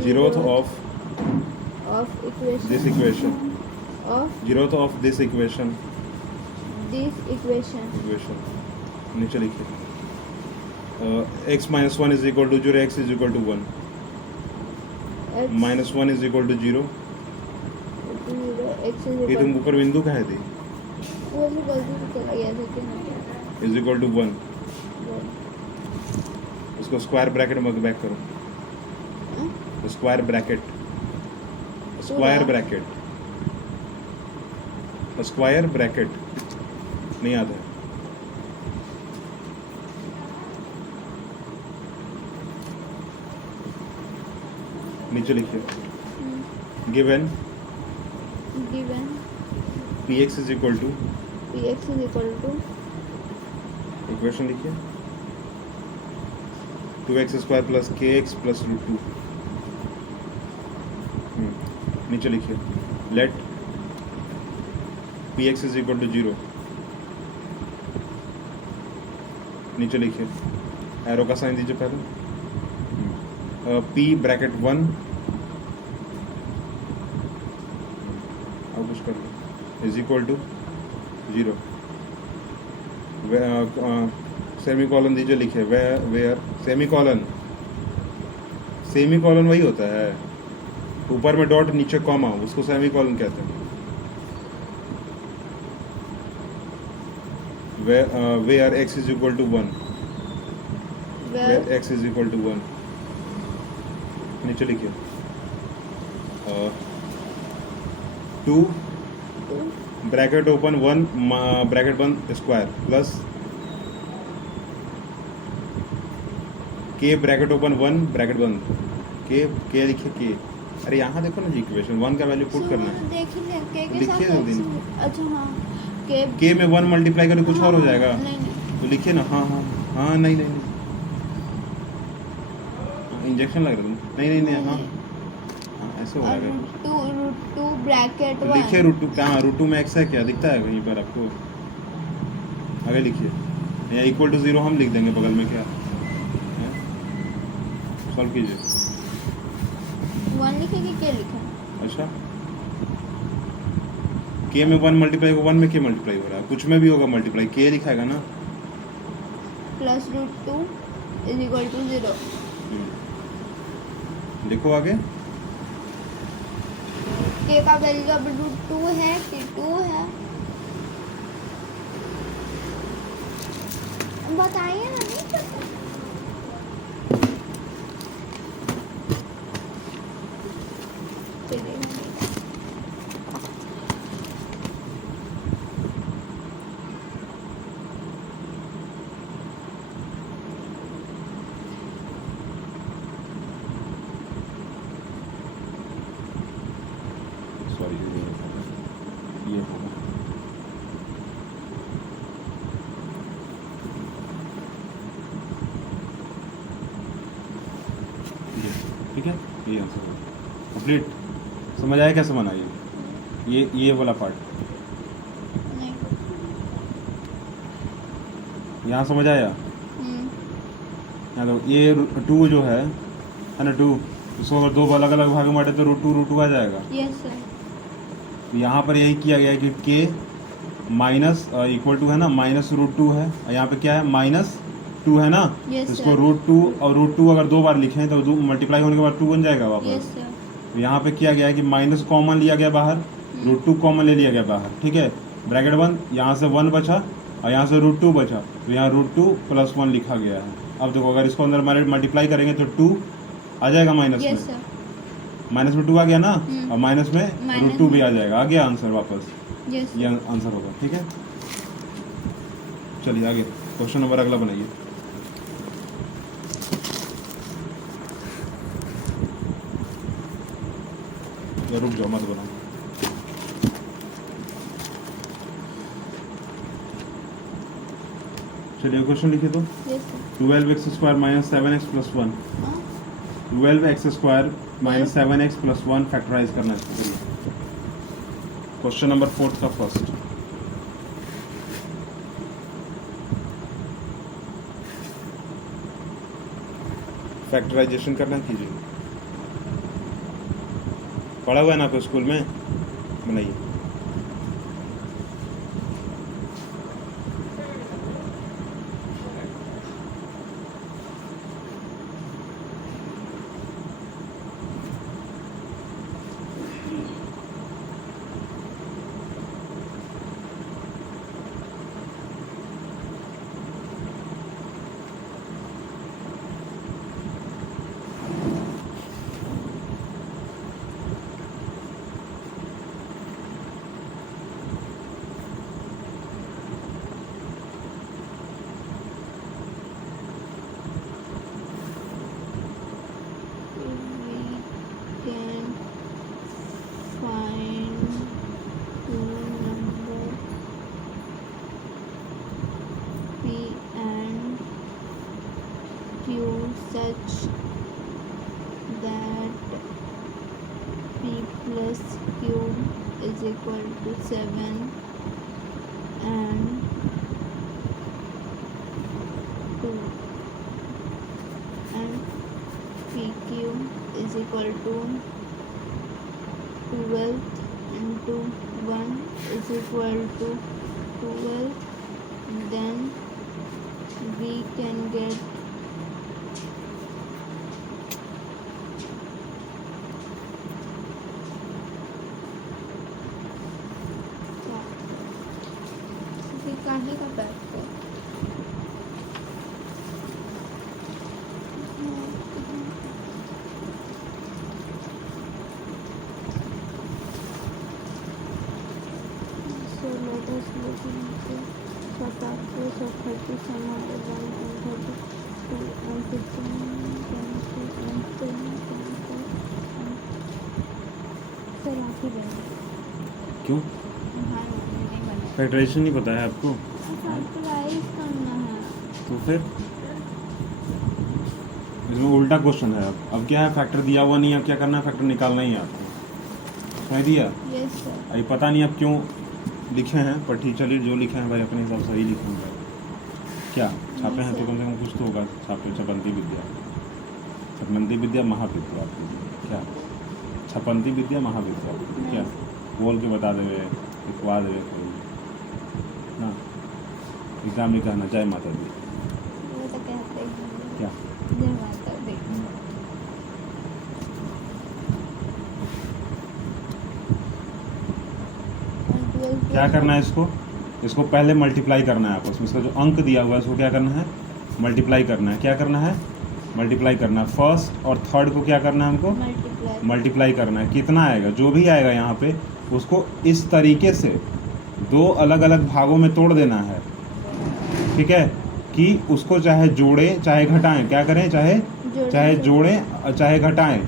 zeroth of equation this equation of zeroth of this equation this equation. नीचे लिखिए x minus 1 is equal to 0 x is equal to 1 minus 1 is equal to 0 x is ये तुम equal ऊपर बिंदु कहाँ है थी वो भी गलती से चला गया था कि इज इक्वल टू 1 उसको स्क्वायर ब्रैकेट में बैक करो स्क्वायर ब्रैकेट नहीं आता है नीचे लिखिए given p x is equal to px is equal to equation लिखिए 2x square plus k x plus root 2 नीचे लिखिए let p x is equal to 0 नीचे लिखिए एरो का साइन दीजिए पहले p ब्रैकेट 1 अब कुछ कर लो is equal to 0 semicolon दीजिए लिखिए वेयर सेमी कॉलन वही होता है ऊपर में डॉट नीचे कॉमा उसको सेमी कॉलन कहते हैं where x is equal to 1 where x is equal to 1 नीचे लिखिए 2 ब्रैकेट ओपन 1 ब्रैकेट बंद square plus k bracket open 1 bracket बंद के लिखिए के अरे यहाँ देखो ना जी इक्वेशन 1 का वैल्यू पुट करना है देखिए के के लिखिए साथ जल्दी। x। अच्छा हाँ के में 1 मल्टीप्लाई करें कुछ और हो जाएगा नहीं नहीं तो लिखिए ना हाँ नहीं इंजेक्शन लग रहा है नहीं हाँ ऐसे हो जाएगा रूट टू ब्रैकेट तो लिखिए रूट 2 कहाँ रूट 2 में x है क्या दिखता है कहीं पर आपको आगे लिखिए या इक्वल टू 0 हम लिख देंगे बगल में क्या सॉल्व कीजिए 1 लिखे कि के लिखे। अच्छा के में 1 मल्टीप्लाई को 1 में के मल्टीप्लाई हो रहा है कुछ में भी होगा मल्टीप्लाई के लिखाएगा ना plus root 2 is equal to 0। लिखो आगे के का वैल्यू अब रूट 2 है कि 2 है बताइए ना नहीं पता। चलिए सॉरी ये होगा ठीक है ये आंसर कंप्लीट समझ आया कैसे बनाइए ये वाला पार्ट नहीं। यहाँ समझ आया यहाँ तो ये 2 जो है ना 2, इसको अगर 2 अलग अलग भाग में बांटे तो √2 आ जाएगा। Yes sir. तो यहाँ पर यही किया गया है कि k माइनस इक्वल टू है ना -√2 है, और यहाँ पे क्या है -2 है ना। Yes, तो इसको sir. √2 और √2 अगर 2 बार लिखें तो मल्टीप्लाई होने के बाद 2 बन जाएगा वापस। Yes sir. तो यहाँ पे किया गया है कि माइनस कॉमन लिया गया बाहर, √2 कॉमन ले लिया गया बाहर, ठीक है। ब्रैकेट बंद, यहाँ से 1 बचा और यहाँ से √2 बचा, तो यहाँ √2 + 1 लिखा गया है। अब देखो अगर इसको अंदर मल्टीप्लाई करेंगे तो 2 आ जाएगा माइनस में, यस सर। माइनस में 2 आ गया ना, और माइनस में माइनस √2 भी में। आ जाएगा, आ गया आंसर वापस, यस ये आंसर होगा, ठीक है। चलिए आगे क्वेश्चन नंबर अगला बनाइए। या रुक जाओ मत बनाओ। चलिए क्वेश्चन लिखिए तो। Yes sir. 12x² - 7x + 1, हाँ 12x² - 7x + 1 फैक्टराइज करना है। क्वेश्चन नंबर 4 का फर्स्ट। फैक्टराइजेशन करना कीजिए, पढ़ा हुआ है ना आपको स्कूल में, बनाइए। we can find two number P and Q such that P plus Q is equal to 7 and 2 and PQ is equal to 12 into 1 is equal to 12, then we can get काहे का बैठ है। So let us look into factors of 30, 101 and 32 and 15, 23 and 10, 24 and sir आप ही बने। क्यों हाँ नहीं बने। फैक्टराइजेशन नहीं पता है आपको? फैक्टराइज करना है। तो फिर इसमें उल्टा क्वेश्चन है। अब क्या है, फैक्टर दिया हुआ नहीं है, क्या करना है, फैक्टर निकालना ही है आपको, समझ दिया। Yes sir. अभी पता नहीं अब क्यों लिखे हैं, पर ठीक, चलिए जो लिखे हैं भाई अपने हिसाब से सही लिखे होंगे। क्या छापे हैं तो कम से कम कुछ तो होगा। छापे छपंती विद्या महाविद्या, क्या छपंती विद्या महाविद्या, क्या बोल के बता देवे, लिखवा देवे कोई ना, एग्जाम में कहना जय माता दी, वो तो कहते हैं क्या जय माता दी। क्या करना है इसको पहले मल्टीप्लाई करना है आपस में। इसका जो अंक दिया हुआ है उसको क्या करना है, मल्टीप्लाई करना है। क्या करना है, मल्टीप्लाई करना है। फर्स्ट और थर्ड को क्या करना है हमको, मल्टीप्लाई करना है। कितना आएगा, जो भी आएगा यहाँ पे उसको इस तरीके से 2 अलग अलग भागों में तोड़ देना है, ठीक है, कि उसको चाहे जोड़ें चाहे घटाएं, क्या करें, चाहे जोड़ें चाहे घटाएं,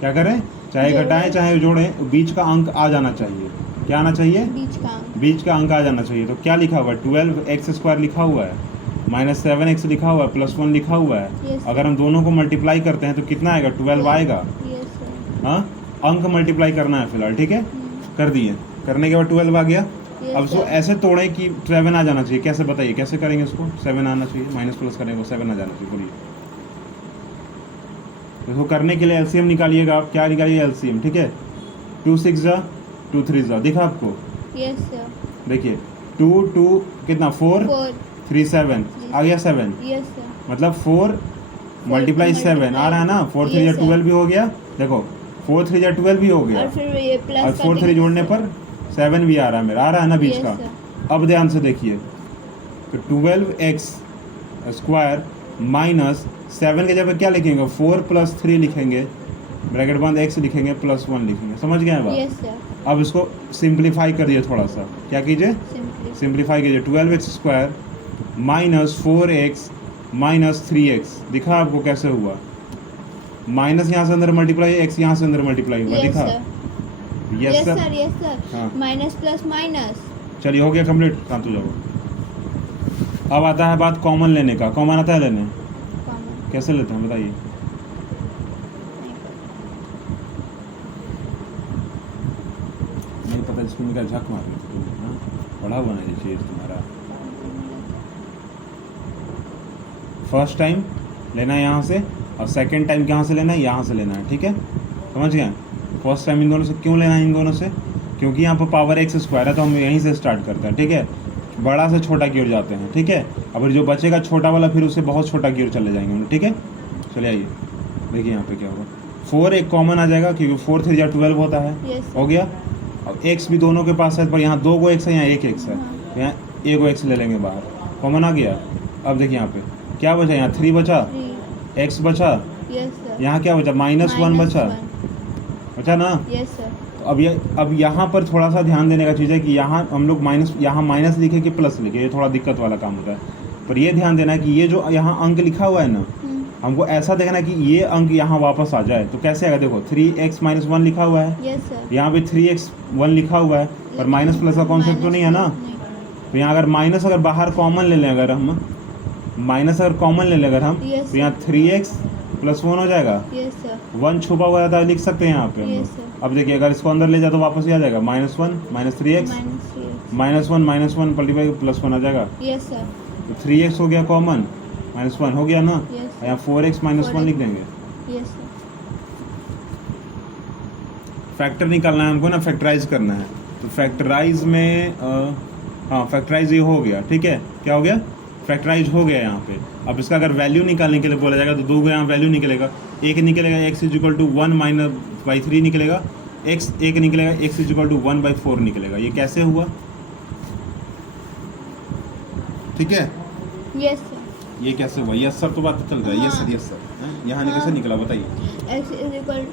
क्या करें, चाहे घटाएं चाहे जोड़ें, बीच का अंक आ जाना चाहिए। क्या आना चाहिए, बीच का अंक आ जाना चाहिए। तो क्या लिखा हुआ है, 12x² लिखा हुआ है, -7x लिखा हुआ है, +1 लिखा हुआ है। Yes, अगर हम दोनों को मल्टीप्लाई करते हैं तो कितना आएगा, 12 आएगा। Yes sir. हाँ, अंक मल्टीप्लाई करना है फिलहाल, ठीक है, कर दिए। करने के बाद 12 आ गया। Yes, अब इसको sir. ऐसे तोड़ें कि 7 आ जाना चाहिए। कैसे बताइए, कैसे करेंगे इसको, 7 आना चाहिए, माइनस प्लस करेंगे 7 आ जाना चाहिए। बोलिए इसको करने के लिए एलसीएम निकालिएगा आप। क्या निकालिएगा एलसीएम, ठीक है। 2 6 जा 2 3 जा, दिखा आपको। Yes sir. देखिए 2 2 कितना 4 4 3 7 आ गया 7, यस सर। मतलब 4 मल्टीप्लाई 7 आ रहा है ना। 4 3 Yes, या sir. 12 भी हो गया। देखो 4 3 या 12 भी हो गया, और फिर ये और प्लस 4 3 जोड़ने पर 7 भी आ रहा है मेरा, आ रहा है ना बीच Yes, का। sir. अब ध्यान से देखिए, तो 12x स्क्वायर माइनस 7 के जगह क्या लिखेंगे, 4 + 3 लिखेंगे, ब्रैकेट बंद, x लिखेंगे प्लस 1 लिखेंगे। समझ गए बात? Yes sir. अब इसको सिंप्लीफाई करिए थोड़ा सा। क्या कीजिए, सिंपली सिंप्लीफाई कीजिए। 12x square minus 4x minus 3x, दिखा आपको कैसे हुआ। माइनस यहाँ से अंदर मल्टीप्लाई, x यहाँ से अंदर मल्टीप्लाई हुआ, यस दिखा। Sir. Yes yes sir. Sir, yes sir. हाँ। Minus plus minus. चलिए हो गया कंप्लीट, शांत हो जाओ। अब आता है बात कॉमन लेने का। कॉमन आता है लेने, कॉमन कैसे लेते हैं बताइए। नहीं पता, जिसको निकाल झक मार रही थी, हाँ? पढ़ा हुआ नहीं चीज तुम्हारा। फर्स्ट टाइम लेना है यहाँ से, और सेकंड टाइम कहाँ से लेना है, यहाँ से लेना है, ठीक है। समझ गए। फर्स्ट टाइम इन दोनों से क्यों लेना है, इन दोनों से क्योंकि यहाँ पर पावर x स्क्वायर है, तो हम यहीं से स्टार्ट करते हैं, ठीक है। बड़ा से छोटा की ओर जाते हैं, ठीक है। अब जो बचेगा छोटा वाला, फिर उससे बहुत छोटा की ओर चले जाएंगे हम, ठीक है। चलिए आइए देखिए यहाँ पे क्या होगा। 4 एक कॉमन आ जाएगा, क्योंकि 4 3 या 12 होता है। Yes, sir. हो गया। अब x भी दोनों के पास है, पर यहाँ 2 x है, यहाँ 1 x है, हाँ। यहाँ 1 x ले लेंगे बाहर, कॉमन आ गया। अब देखिए यहाँ पे क्या बचा, यहाँ 3 बचा, 3 x बचा, यस सर। यहाँ क्या बचा, -1 बचा, बचा ना। Yes sir. तो अब यहाँ पर थोड़ा सा ध्यान देने का चीज़ है कि यहाँ हम लोग यहाँ माइनस लिखे कि प्लस लिखे, ये थोड़ा दिक्कत वाला काम होता है। पर ये ध्यान देना है कि ये जो यहाँ अंक लिखा हुआ है ना, हमको ऐसा देखना है कि ये अंक यहाँ वापस आ जाए। तो कैसे आएगा, देखो 3x - 1 लिखा हुआ है, यस सर। यहाँ पे 3x 1 लिखा हुआ है, पर माइनस प्लस का कॉन्सेप्ट तो नहीं है ना। तो यहाँ अगर माइनस अगर बाहर कॉमन ले लें, अगर हम माइनस अगर कॉमन ले लें अगर हम, Yes, तो यहाँ 3x + 1 हो जाएगा। Yes sir. 1 छुपा हुआ था, लिख सकते हैं यहाँ पे हम Yes, लोग। sir. अब देखिए अगर इसको अंदर ले जाए तो वापस ही आ जाएगा, -1 - 3x -1 मल्टीप्लाई +1 आ जाएगा। Yes sir. तो 3x हो गया कॉमन, -1 हो गया ना। Yes. यहाँ 4x - 1 लिख देंगे। Yes sir. फैक्टर निकालना है हमको ना, फैक्टराइज करना है। तो फैक्टराइज में हाँ फैक्टराइज ये हो गया, ठीक है। क्या हो गया, फैक्टराइज हो गया यहाँ पे। अब इसका अगर वैल्यू निकालने के लिए बोला जाएगा तो 2 को यहाँ वैल्यू निकलेगा, एक निकलेगा x = 1 - 3 निकलेगा, एक निकलेगा x = 1/4 निकलेगा। ये कैसे हुआ, ठीक है। Yes sir. ये कैसे हुआ, यस सर तो बात चल रहा है। Yes sir, yes sir. यहाँ कैसे हाँ। निकला बताइए। x = 1,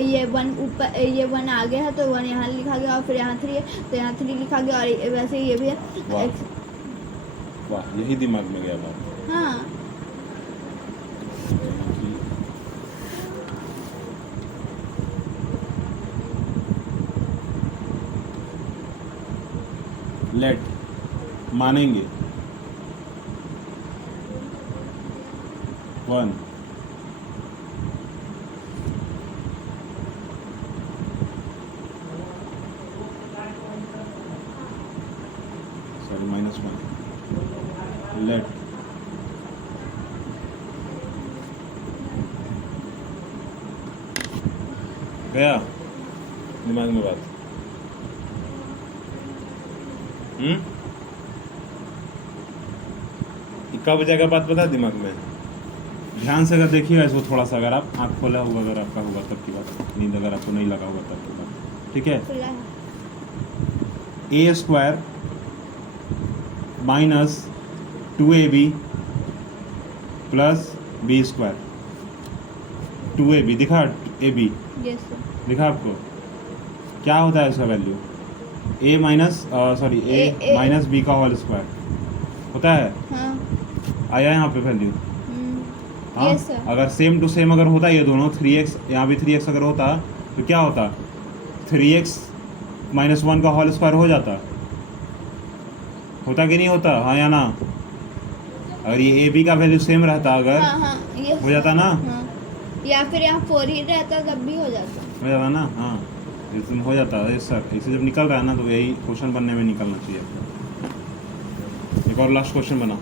ये 1 ऊपर, ये 1 आगे है तो 1 यहाँ लिखा गया, और फिर यहाँ 3 है तो यहाँ 3 लिखा गया, और वैसे ही ये भी है। वाह। X, वाह, यही दिमाग में गया बात। हाँ लेट मानेंगे 1 सॉरी -1 लेट गया दिमाग में बात। कब जाएगा बात पता है दिमाग में। ध्यान से अगर देखिएगा इसको थोड़ा सा, अगर आप आँख खोला हुआ अगर आपका होगा तब की बात, नींद अगर आपको नहीं लगा होगा तब की बात, ठीक है। खुला है। a² minus 2ab plus b²। 2ab दिखा, ab यस सर। दिखा आपको। क्या होता है इसका value, a minus sorry a A- minus b का होल स्क्वायर होता है। हाँ। आया यहाँ पे वैल्यू। हाँ, यस सर। अगर सेम टू सेम अगर होता ये दोनों 3x, यहाँ भी 3x अगर होता तो क्या होता, 3x - 1 का होल स्क्वायर हो जाता, होता कि नहीं होता, हाँ या ना। अगर ये ए बी का वैल्यू सेम रहता अगर, हाँ हाँ यस हो जाता ना, हाँ। या फिर यहाँ 4 ही रहता तब भी हो जाता। हो जाता ना। हाँ इसमें हो जाता है सर, इसे जब निकल रहा है ना तो यही क्वेश्चन बनने में निकलना चाहिए। एक और लास्ट क्वेश्चन बना।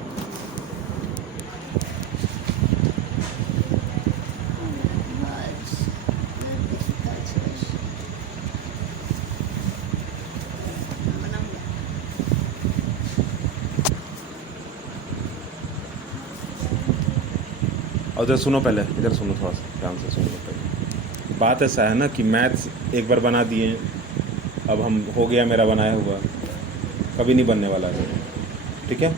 और इधर सुनो पहले, इधर सुनो थोड़ा सा ध्यान से सुनो पहले। बात ऐसा है ना कि मैथ्स एक बार बना दिए, अब हम हो गया मेरा बनाया हुआ, कभी नहीं बनने वाला है, ठीक है।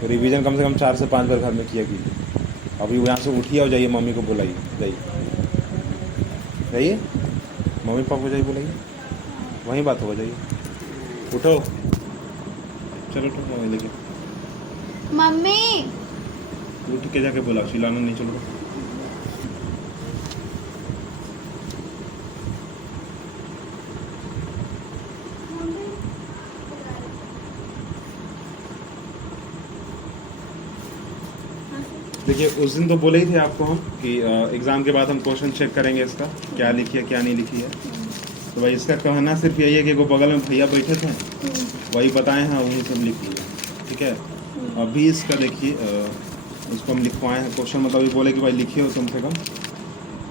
तो रिवीजन कम से कम 4 से 5 बार घर में किया कीजिए। अभी यहाँ से उठिए और जाइए मम्मी को बुलाइए, जाइए मम्मी पापा को जाइए बुलाइए, वहीं बात होगा, जाइए उठो, चलो उठो मोबाइल लेके, मम्मी उठ के जाके बुलाओ, चिल्लाना नहीं, चलो। देखिए उस दिन तो बोले ही थे आपको हम कि एग्ज़ाम के बाद हम क्वेश्चन चेक करेंगे इसका क्या लिखी है क्या नहीं लिखी है। तो भाई इसका कहना सिर्फ यही है कि वो बगल में भैया बैठे थे, वही बताए हैं, वही सब लिख लिया, ठीक है। अभी इसका देखिए इसको हम लिखवाए हैं क्वेश्चन, मतलब ये बोले कि भाई लिखिए हो कम से कम,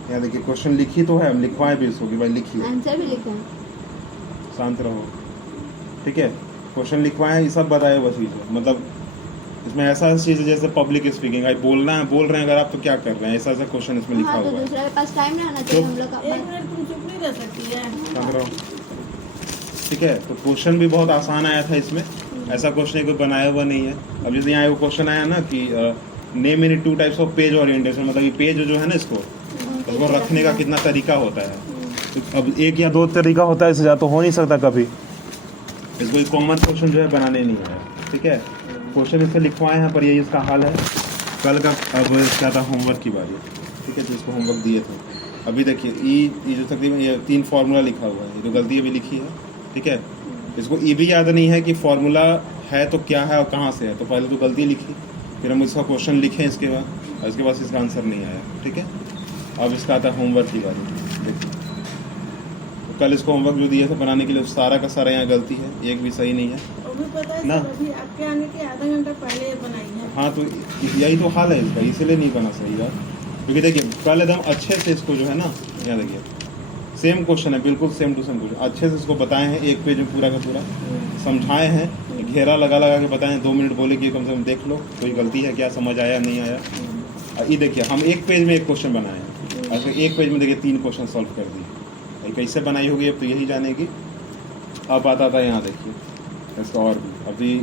यहाँ देखिए क्वेश्चन लिखी तो है, हम लिखवाए भी इसको कि भाई लिखिए, आंसर भी लिखो, शांत रहो, ठीक है। क्वेश्चन लिखवाए हैं, ये सब बताए बस चीज़, मतलब इसमें ऐसा चीज़ है जैसे पब्लिक स्पीकिंग, भाई बोलना है बोल रहे हैं, अगर आप तो क्या कर रहे हैं, ऐसा ऐसा क्वेश्चन इसमें लिखा हाँ, तो हुआ है। दूसरे के पास टाइम नहीं आना चाहिए हम लोग का। एक मिनट तुम चुप नहीं रह सकती है। शांत रहो, ठीक है। तो क्वेश्चन भी बहुत आसान आया था इसमें, ऐसा क्वेश्चन कोई बनाया हुआ नहीं है। अब जैसे यहाँ वो क्वेश्चन आया ना कि name in 2 types of page orientation, मतलब ये पेज जो है ना इसको रखने का कितना तरीका होता है। तो अब 1 या 2 तरीका होता है, इससे ज़्यादा तो हो नहीं सकता कभी। इसको एक कॉमन क्वेश्चन जो है बनाने नहीं है, ठीक है। क्वेश्चन इससे लिखवाए हैं, पर यही इसका हाल है। कल का अब क्या था, होमवर्क की बारी, ठीक है। तो इसको होमवर्क दिए थे, अभी देखिए ई जो तकरीबन ये 3 फार्मूला लिखा हुआ है, ये जो गलती अभी लिखी है, ठीक है। इसको ये भी याद नहीं है कि फार्मूला है तो क्या है और कहाँ से है, तो पहले तो गलती लिखी, फिर हम इसका क्वेश्चन लिखें इसके बाद, और इसके बाद इसका आंसर नहीं आया, ठीक है। अब इसका आता है होमवर्क की बारी, देखिए। तो कल इसको होमवर्क जो दिया था बनाने के लिए, सारा का सारा यहाँ गलती है, एक भी सही नहीं है अभी पता है ना। सर, अभी आपके आने के आधा घंटा पहले ये बनाई है। हाँ, तो यही तो हाल है इसका, इसीलिए नहीं बना सही बात। क्योंकि देखिए कल एकदम अच्छे से इसको जो है ना, यहाँ देखिए सेम क्वेश्चन है, बिल्कुल सेम टू सेम क्वेश्चन, अच्छे से इसको बताए हैं, 1 पेज में पूरा का पूरा समझाए हैं, घेरा लगा लगा के बताए हैं, 2 मिनट बोले कि कम से कम देख लो कोई गलती है क्या, समझ आया नहीं आया। और ये देखिए हम 1 पेज में 1 क्वेश्चन बनाए हैं, और फिर 1 पेज में देखिए 3 क्वेश्चन सॉल्व कर दिए। ये कैसे बनाई होगी अब तो यही जानेगी। अब आता था यहाँ देखिए इसका, और भी अभी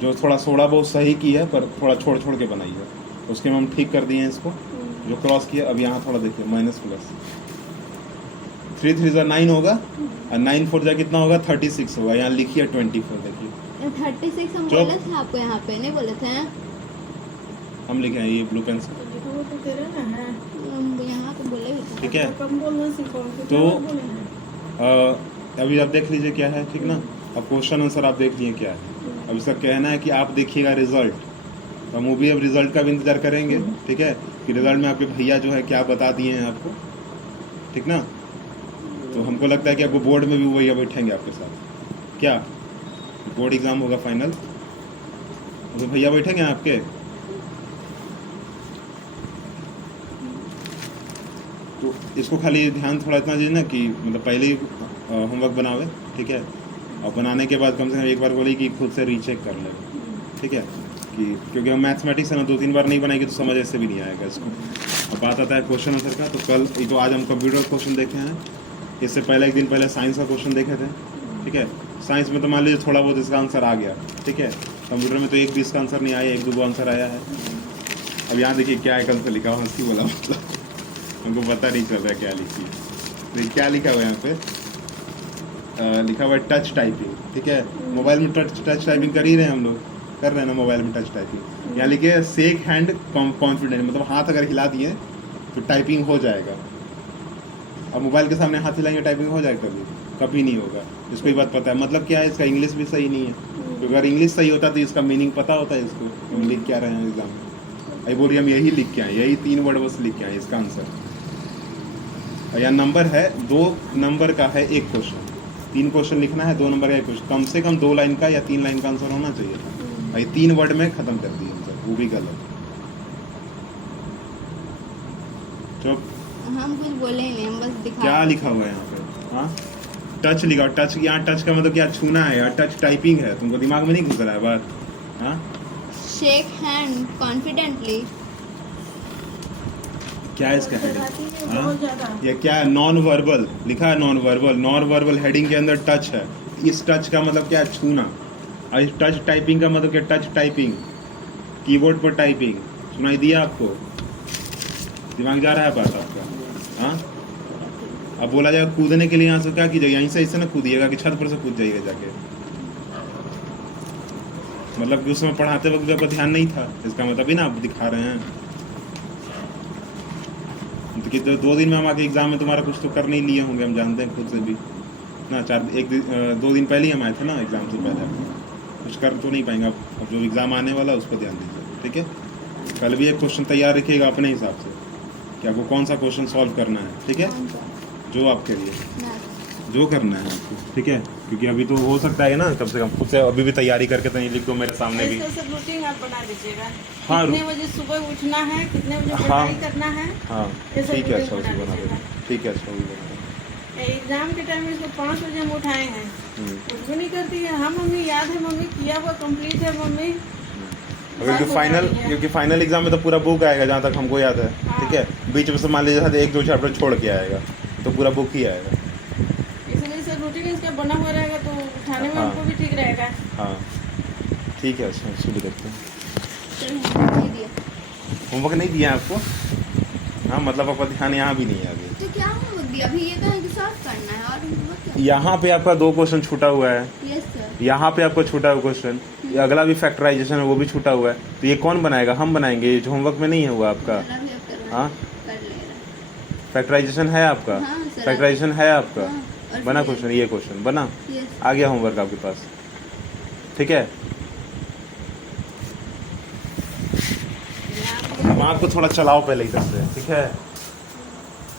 जो थोड़ा बहुत सही की है, पर थोड़ा छोड़ छोड़ के बनाई है, उसके में हम ठीक कर दिए हैं इसको, जो क्रॉस किया। अब यहाँ थोड़ा देखिए माइनस प्लस, 3 3 जा 9 होगा, और 9 4 जा कितना होगा, 36 होगा। यहाँ लिखिए 24, देखिए 36 हम जो- बोले थे आपको, यहाँ पे नहीं बोले थे। हम लिखे हैं ये ब्लू पेन से, तो लिखा हुआ तो तेरा ना है। हम यहाँ तो बोले ही थे। ठीक है। तो कम बोलना सीखो, तो बोले हैं। अभी आप देख लीजिए क्या है, ठीक ना। अब क्वेश्चन आंसर आप देख लिए क्या है। अब इसका कहना है कि आप देखिएगा रिजल्ट, तो हम वो भी अब रिजल्ट का भी इंतजार करेंगे, ठीक है, कि रिजल्ट में आपके भैया जो है क्या बता दिए हैं आपको, ठीक ना। तो हमको लगता है कि आपको बोर्ड में भी वो भैया बैठेंगे आपके साथ, क्या बोर्ड एग्जाम होगा फाइनल, तो भैया बैठेंगे आपके। तो इसको खाली ध्यान थोड़ा इतना दीजिए ना कि मतलब पहले ही होमवर्क बनावे, ठीक है, और बनाने के बाद कम से कम एक बार बोली कि खुद से रीचेक कर ले, ठीक है, कि क्योंकि हम मैथमेटिक्स है ना 2-3 बार नहीं बनाएंगे तो समझ ऐसे भी नहीं आएगा इसको। अब बात आता है क्वेश्चन आंसर का, तो कल तो आज हम कंप्यूटर क्वेश्चन देखे हैं, इससे पहले 1 दिन पहले साइंस का क्वेश्चन देखे थे, ठीक है। साइंस में तो मान लीजिए थोड़ा बहुत इसका आंसर आ गया, ठीक है। कंप्यूटर में तो 1 भी इसका आंसर नहीं आया, 1-2 आंसर आया है। अब यहाँ देखिए क्या है, कल से लिखा हुआ, हंसी बोला, मतलब हमको पता नहीं चल रहा है क्या लिखी, तो क्या लिखा हुआ है यहाँ पे, लिखा हुआ है टच टाइपिंग, ठीक है। मोबाइल में टच टाइपिंग कर ही रहे हैं हम लोग, कर रहे हैं ना मोबाइल में टच टाइपिंग। यहाँ लिखे शेक हैंड कॉन्फिडेंट, मतलब हाथ अगर हिला दिए तो टाइपिंग हो जाएगा। अब मोबाइल के सामने हाथ हिलाएंगे टाइपिंग हो जाएगा, कभी नहीं होगा। इसको ये बात पता है, मतलब क्या है, इसका इंग्लिश भी सही नहीं है, तो अगर इंग्लिश सही होता तो इसका मीनिंग पता होता है इसको, हम लिख क्या रहे हैं एग्जाम में। अभी बोलिए हम यही लिख के आए, यही 3 वर्ड बस लिख के आए इसका आंसर। और यहाँ नंबर है 2 नंबर का है 1 क्वेश्चन, 3 क्वेश्चन लिखना है, 2 नंबर का 1 क्वेश्चन, कम से कम 2 लाइन का या 3 लाइन का आंसर होना चाहिए। और ये 3 वर्ड में खत्म कर दिए आंसर, वो भी गलत। चुप, हम कुछ बोले ही नहीं, हम बस दिखा। क्या लिखा हुआ है यहाँ पे, हाँ टच लिखा, टच, यहाँ टच का मतलब क्या, छूना है यार, टच टाइपिंग है, तुमको दिमाग में नहीं घुस रहा है बात, हाँ। Shake hand confidently. क्या है इसका डराती है हेडिंग? बहुत ज्यादा। ये क्या है? नॉन वर्बल लिखा है, non verbal. Non verbal heading के अंदर टच है। इस टच का मतलब क्या है? छूना। और इस टच टाइपिंग का मतलब क्या? टच टाइपिंग, कीबोर्ड पर टाइपिंग। सुनाई दिया आपको? दिमाग जा रहा है बात आपका? हाँ, अब बोला जाएगा कूदने के लिए, यहाँ से क्या कीजिएगा? यहीं से ऐसे ना कूदिएगा कि छत पर से कूद जाइएगा जाके। मतलब कि उसमें पढ़ाते वक्त आपका ध्यान नहीं था, इसका मतलब ही ना आप दिखा रहे हैं कि 2 दिन में हम आके एग्जाम में तुम्हारा कुछ तो कर नहीं लिए होंगे, हम जानते हैं खुद से भी ना। 2 दिन पहले ही हम आए थे ना एग्जाम से पहले, कुछ कर तो नहीं पाएंगे। अब जो एग्जाम आने वाला है उस पर ध्यान दीजिए, ठीक है? कल भी एक क्वेश्चन तैयार रखिएगा अपने हिसाब से कि आपको कौन सा क्वेश्चन सॉल्व करना है, ठीक है? जो आपके लिए जो करना है आपको, ठीक है? क्योंकि अभी तो हो सकता है ना, कम से कम खुद से अभी भी तैयारी करके तो नहीं लिख दो मेरे सामने भी। ऐसा सब रूटीन आप बना लीजिएगा। हाँ, कितने बजे सुबह उठना है, कितने बजे हाँ। पढ़ाई करना है। हाँ ये सब ठीक है, अच्छा रूटीन उसी बना बना लीजिएगा। देंगे, ठीक है, अच्छा वही बना देंगे। एग्जाम के टाइम में इसको 5 बजे हम उठाए हैं, हम्म। कुछ भी नहीं करती है। हाँ मम्मी याद है, मम्मी किया हुआ कंप्लीट है मम्मी। क्योंकि फाइनल एग्जाम में तो पूरा बुक आएगा जहाँ तक हमको याद है, ठीक है? बीच में से मान लीजिए 1-2 चैप्टर छोड़ के आएगा तो पूरा बुक ही आएगा। इसलिए से रूटीन इसका बना हुआ रहेगा तो उठाने में हाँ। हमको भी ठीक रहेगा। हाँ ठीक है, अच्छा सुबह देखते हैं। नहीं दिया होमवर्क नहीं दिया आपको? हाँ, मतलब आपका ध्यान यहाँ भी नहीं है अभी। तो क्या होमवर्क दिया? अभी ये तो है कि सॉल्व करना है और होमवर्क क्या? यहाँ पे आपका 2 क्वेश्चन छूटा हुआ है, यस सर। यहाँ पे आपका छूटा हुआ क्वेश्चन, ये अगला भी फैक्टराइजेशन है वो भी छूटा हुआ है। तो ये कौन बनाएगा? हम बनाएंगे, ये जो होमवर्क में नहीं है हुआ आपका। मेरा भी अब कर हाँ, ले रहा फैक्टराइजेशन है आपका? हाँ, सर। फैक्टराइजेशन है आपका? हाँ, और बना फिर क्वेश्चन, ये क्वेश्चन बना, यस। आ गया होमवर्क आपके पास, ठीक है? दिमाग को थोड़ा चलाओ पहले इधर से, ठीक है?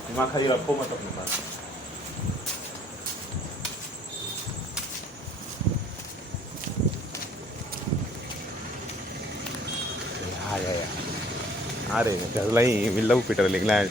दिमाग खाली रखो मत अपने पास। अरे विल्लू पीटर लिखना है।